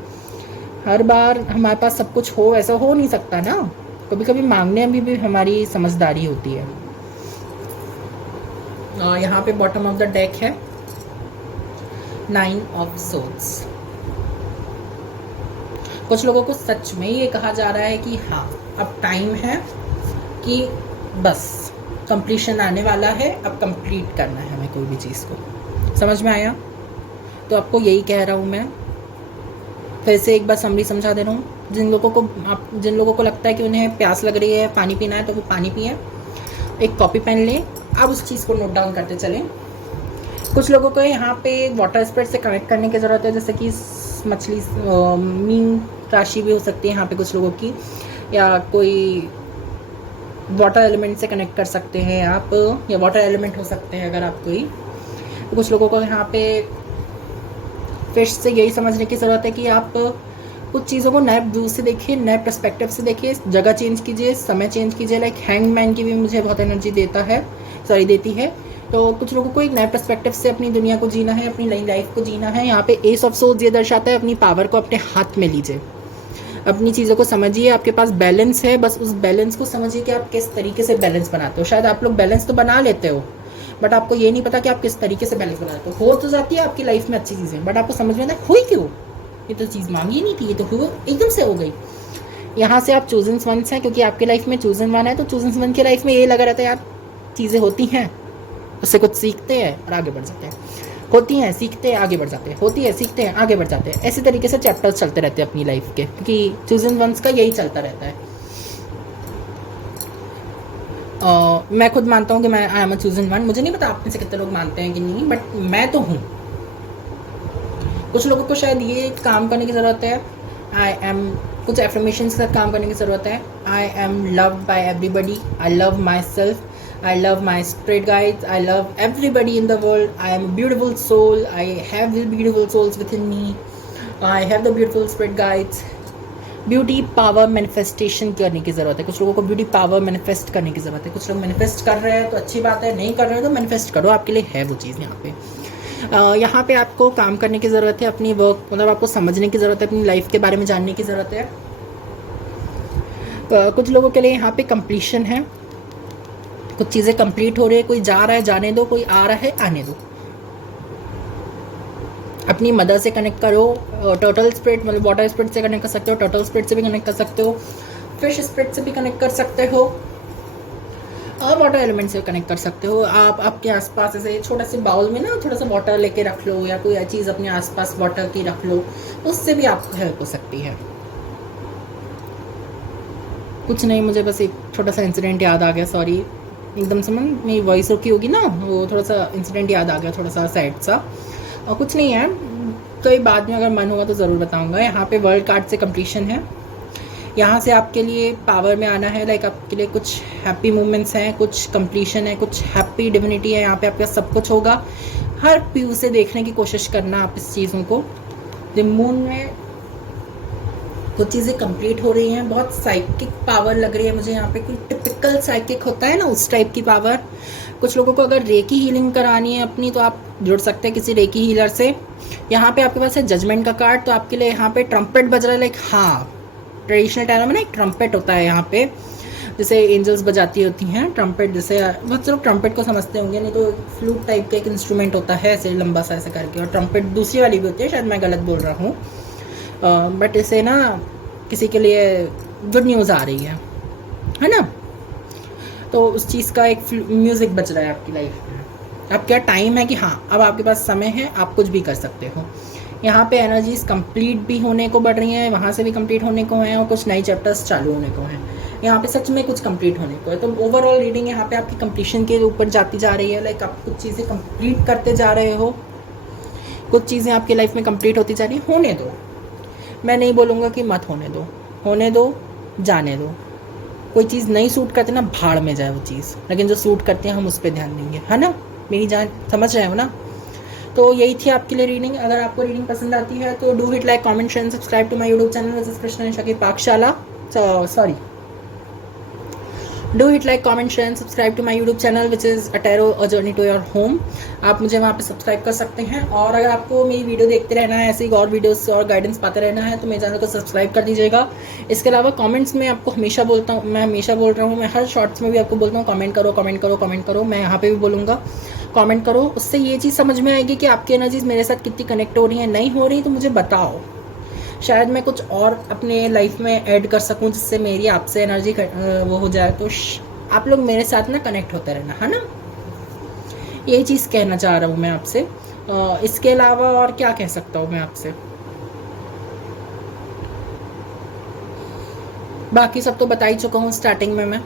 हर बार हमारे पास सब कुछ हो ऐसा हो नहीं सकता ना, कभी कभी मांगने में भी हमारी समझदारी होती है। यहाँ पे बॉटम ऑफ द डेक है 9 ऑफ सोर्ड्स। कुछ लोगों को सच में ये कहा जा रहा है कि हाँ अब टाइम है कि बस कंप्लीशन आने वाला है, अब कंप्लीट करना है हमें कोई भी चीज़ को। समझ में आया? तो आपको यही कह रहा हूँ मैं, फिर से एक बार समरी समझा दे रहा हूँ। जिन लोगों को लगता है कि उन्हें प्यास लग रही है, पानी पीना है, तो वो पानी पिए। एक कॉपी पेन लें, अब उस चीज़ को नोट डाउन करते चलें। कुछ लोगों को यहाँ पे वाटर स्पिरिट से कनेक्ट करने की ज़रूरत है, जैसे कि मछली, मीन राशि भी हो सकती है यहाँ पे कुछ लोगों की, या कोई वाटर एलिमेंट से कनेक्ट कर सकते हैं आप, या वाटर एलिमेंट हो सकते हैं अगर आप कोई। तो कुछ लोगों को यहाँ पे फिश से यही समझने की ज़रूरत है कि आप कुछ चीज़ों को नए व्यू से देखिए, नए पर्सपेक्टिव से देखिए, जगह चेंज कीजिए, समय चेंज कीजिए। लाइक हैंगमैन की भी मुझे बहुत एनर्जी देती है। तो कुछ लोगों को एक नए पर्सपेक्टिव से अपनी दुनिया को जीना है, अपनी नई लाइफ को जीना है। यहाँ पे एस ऑफ सोर्ड्स ये दर्शाता है अपनी पावर को अपने हाथ में लीजिए, अपनी चीज़ों को समझिए। आपके पास बैलेंस है, बस उस बैलेंस को समझिए कि आप किस तरीके से बैलेंस बनाते हो। शायद आप लोग बैलेंस तो बना लेते हो, बट आपको ये नहीं पता कि आप किस तरीके से बैलेंस बनाते हो। तो जाती है आपकी लाइफ में अच्छी चीज़ें, बट आपको समझ में आता है हुई क्यों, ये तो चीज़ मांगी नहीं थी, ये तो हुआ एकदम से हो गई। यहाँ से आप चूजन वंस हैं, क्योंकि आपकी लाइफ में चूजन वन है। तो चूजन वन की लाइफ में ये लगा रहता है यार चीज़ें होती हैं, उससे कुछ सीखते हैं और आगे बढ़ जाते हैं, होती हैं सीखते हैं आगे बढ़ जाते हैं, होती है सीखते हैं आगे बढ़ जाते हैं। ऐसे तरीके से चैप्टर्स चलते रहते हैं अपनी लाइफ के, क्योंकि चूजन वंस का यही चलता रहता है। मैं खुद मानता हूँ कि मैं I am a chosen one. मुझे नहीं पता आप में से कितने लोग मानते हैं कि नहीं, बट मैं तो हूँ। कुछ लोगों को शायद ये काम करने की ज़रूरत है, आई एम, कुछ एफर्मेशंस के साथ काम करने की ज़रूरत है। I am loved by everybody, I love my self, I love my spirit guides, I love everybody in the world, I am a beautiful soul, I have the beautiful souls within me, I have the beautiful spirit guides। Beauty power manifestation करने की ज़रूरत है। कुछ लोगों को beauty power manifest करने की ज़रूरत है। कुछ लोग मैनिफेस्ट कर रहे हैं तो अच्छी बात है, नहीं कर रहे हैं तो मैनिफेस्ट करो, आपके लिए है वो चीज़। यहाँ पे आपको काम करने की ज़रूरत है, अपनी वर्क मतलब आपको समझने की ज़रूरत है, अपनी लाइफ के बारे में जानने की ज़रूरत है। कुछ लोगों के लिए यहाँ पे कंप्लीशन है, कुछ चीज़ें कंप्लीट हो रही है, कोई जा रहा है जाने दो, कोई आ रहा है आने दो। अपनी मदर से कनेक्ट करो, टर्टल स्पिरिट मतलब वाटर स्पिरिट से कनेक्ट कर सकते हो, टर्टल स्पिरिट से भी कनेक्ट कर सकते हो, फिश स्पिरिट से भी कनेक्ट कर सकते हो। और वाटर एलिमेंट से कनेक्ट कर सकते हो आप। आपके आसपास ऐसे छोटा से बाउल में ना थोड़ा सा वाटर लेके रख लो, या कोई चीज़ अपने आसपास वाटर की रख लो, उससे भी आपको हेल्प हो सकती है। कुछ नहीं, मुझे बस एक छोटा सा इंसिडेंट याद आ गया, सॉरी एकदम से मेरी वॉइस रुकी होगी ना, वो थोड़ा सा इंसिडेंट याद आ गया, थोड़ा सा सैड सा। और कुछ नहीं है, तो बाद में अगर मन होगा तो ज़रूर बताऊंगा। यहाँ पे वर्ल्ड कार्ड से कंप्लीशन है, यहाँ से आपके लिए पावर में आना है, लाइक आपके लिए कुछ हैप्पी मोमेंट्स हैं, कुछ कंप्लीशन है, कुछ हैप्पी डिविनिटी है, यहाँ पे आपका सब कुछ होगा। हर व्यू से देखने की कोशिश करना आप इस चीज़ों को। द मून में कुछ चीज़ें कंप्लीट हो रही हैं, बहुत साइकिक पावर लग रही है मुझे यहाँ पे, कोई टिपिकल साइकिक होता है ना उस टाइप की पावर। कुछ लोगों को अगर रेकी हीलिंग करानी है अपनी, तो आप जुड़ सकते हैं किसी रेकी हीलर से। यहाँ पे आपके पास है जजमेंट का कार्ड, तो आपके लिए यहाँ पे ट्रम्पेट बज रहा है, लाइक हाँ ट्रेडिशनल टाइम में ना एक ट्रम्पेट होता है यहाँ पे, जैसे एंजल्स बजाती होती हैं ट्रम्पेट, जैसे बहुत से लोग ट्रम्पेट को समझते होंगे, नहीं तो फ्लूट टाइप का एक इंस्ट्रूमेंट होता है ऐसे लंबा सा ऐसे करके, और ट्रम्पेट दूसरी वाली भी होती है, शायद मैं गलत बोल रहा हूँ, बट इसे ना किसी के लिए गुड न्यूज़ आ रही है ना, तो उस चीज़ का एक म्यूज़िक बज रहा है आपकी लाइफ में। अब क्या टाइम है कि हाँ अब आपके पास समय है, आप कुछ भी कर सकते हो। यहाँ पे एनर्जीज कंप्लीट भी होने को बढ़ रही हैं, वहाँ से भी कंप्लीट होने को हैं, और कुछ नई चैप्टर्स चालू होने को हैं। यहाँ पे सच में कुछ कंप्लीट होने को है, तो ओवरऑल रीडिंग यहाँ पे आपकी कंप्लीशन के ऊपर जाती जा रही है, लाइक आप कुछ चीज़ें कंप्लीट करते जा रहे हो, कुछ चीज़ें आपकी लाइफ में कंप्लीट होती जा रही हैं। होने दो, मैं नहीं बोलूँगा कि मत होने दो, होने दो, जाने दो। कोई चीज़ नहीं सूट करती ना, भाड़ में जाए वो चीज़, लेकिन जो सूट करते हैं हम उस पर ध्यान देंगे, है ना मेरी जान, समझ रहे हो ना। तो यही थी आपके लिए रीडिंग। अगर आपको रीडिंग पसंद आती है तो do hit like, comment, share, subscribe to my YouTube channel, which is Krishna Nisha की पाकशाला। Sorry, do hit like, comment, share, subscribe to my YouTube channel which is a tarot a journey to your home. आप मुझे वहाँ पे subscribe कर सकते हैं, और अगर आपको मेरी वीडियो देखते रहना है, ऐसे ही और वीडियोस और गाइडेंस पाते रहना है, तो मेरे चैनल को सब्सक्राइब कर दीजिएगा। इसके अलावा कमेंट्स में आपको हमेशा बोलता हूँ, मैं हमेशा बोल रहा हूँ, मैं हर शॉर्ट्स में भी आपको बोलता हूँ कमेंट करो, कमेंट करो, कमेंट करो। मैं यहाँ पे भी बोलूँगा कमेंट करो, उससे ये चीज़ समझ में आएगी कि आपकी एनर्जीज मेरे साथ कितनी कनेक्ट हो रही हैं, नहीं हो रही तो मुझे बताओ, शायद मैं कुछ और अपने लाइफ में ऐड कर सकूं जिससे मेरी आपसे एनर्जी वो हो जाए। तो आप लोग मेरे साथ ना कनेक्ट होते रहना, है ना, यही चीज़ कहना चाह रहा हूँ मैं आपसे। इसके अलावा और क्या कह सकता हूँ मैं आपसे, बाकी सब तो बता ही चुका हूँ स्टार्टिंग में मैं।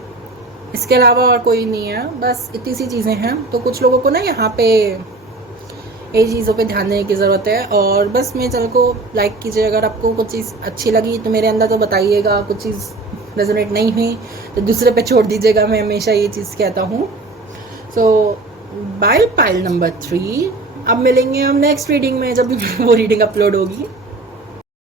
इसके अलावा और कोई नहीं है, बस इतनी सी चीज़ें हैं। तो कुछ लोगों को ना यहाँ पे ये चीज़ों पे ध्यान देने की ज़रूरत है, और बस मेरे चैनल को लाइक कीजिए। अगर आपको कुछ चीज़ अच्छी लगी तो मेरे अंदर तो बताइएगा, कुछ चीज़ रेजोनेट नहीं हुई तो दूसरे पे छोड़ दीजिएगा, मैं हमेशा ये चीज़ कहता हूँ। सो बाय पाइल नंबर 3, अब मिलेंगे हम नेक्स्ट रीडिंग में, जब भी वो रीडिंग अपलोड होगी।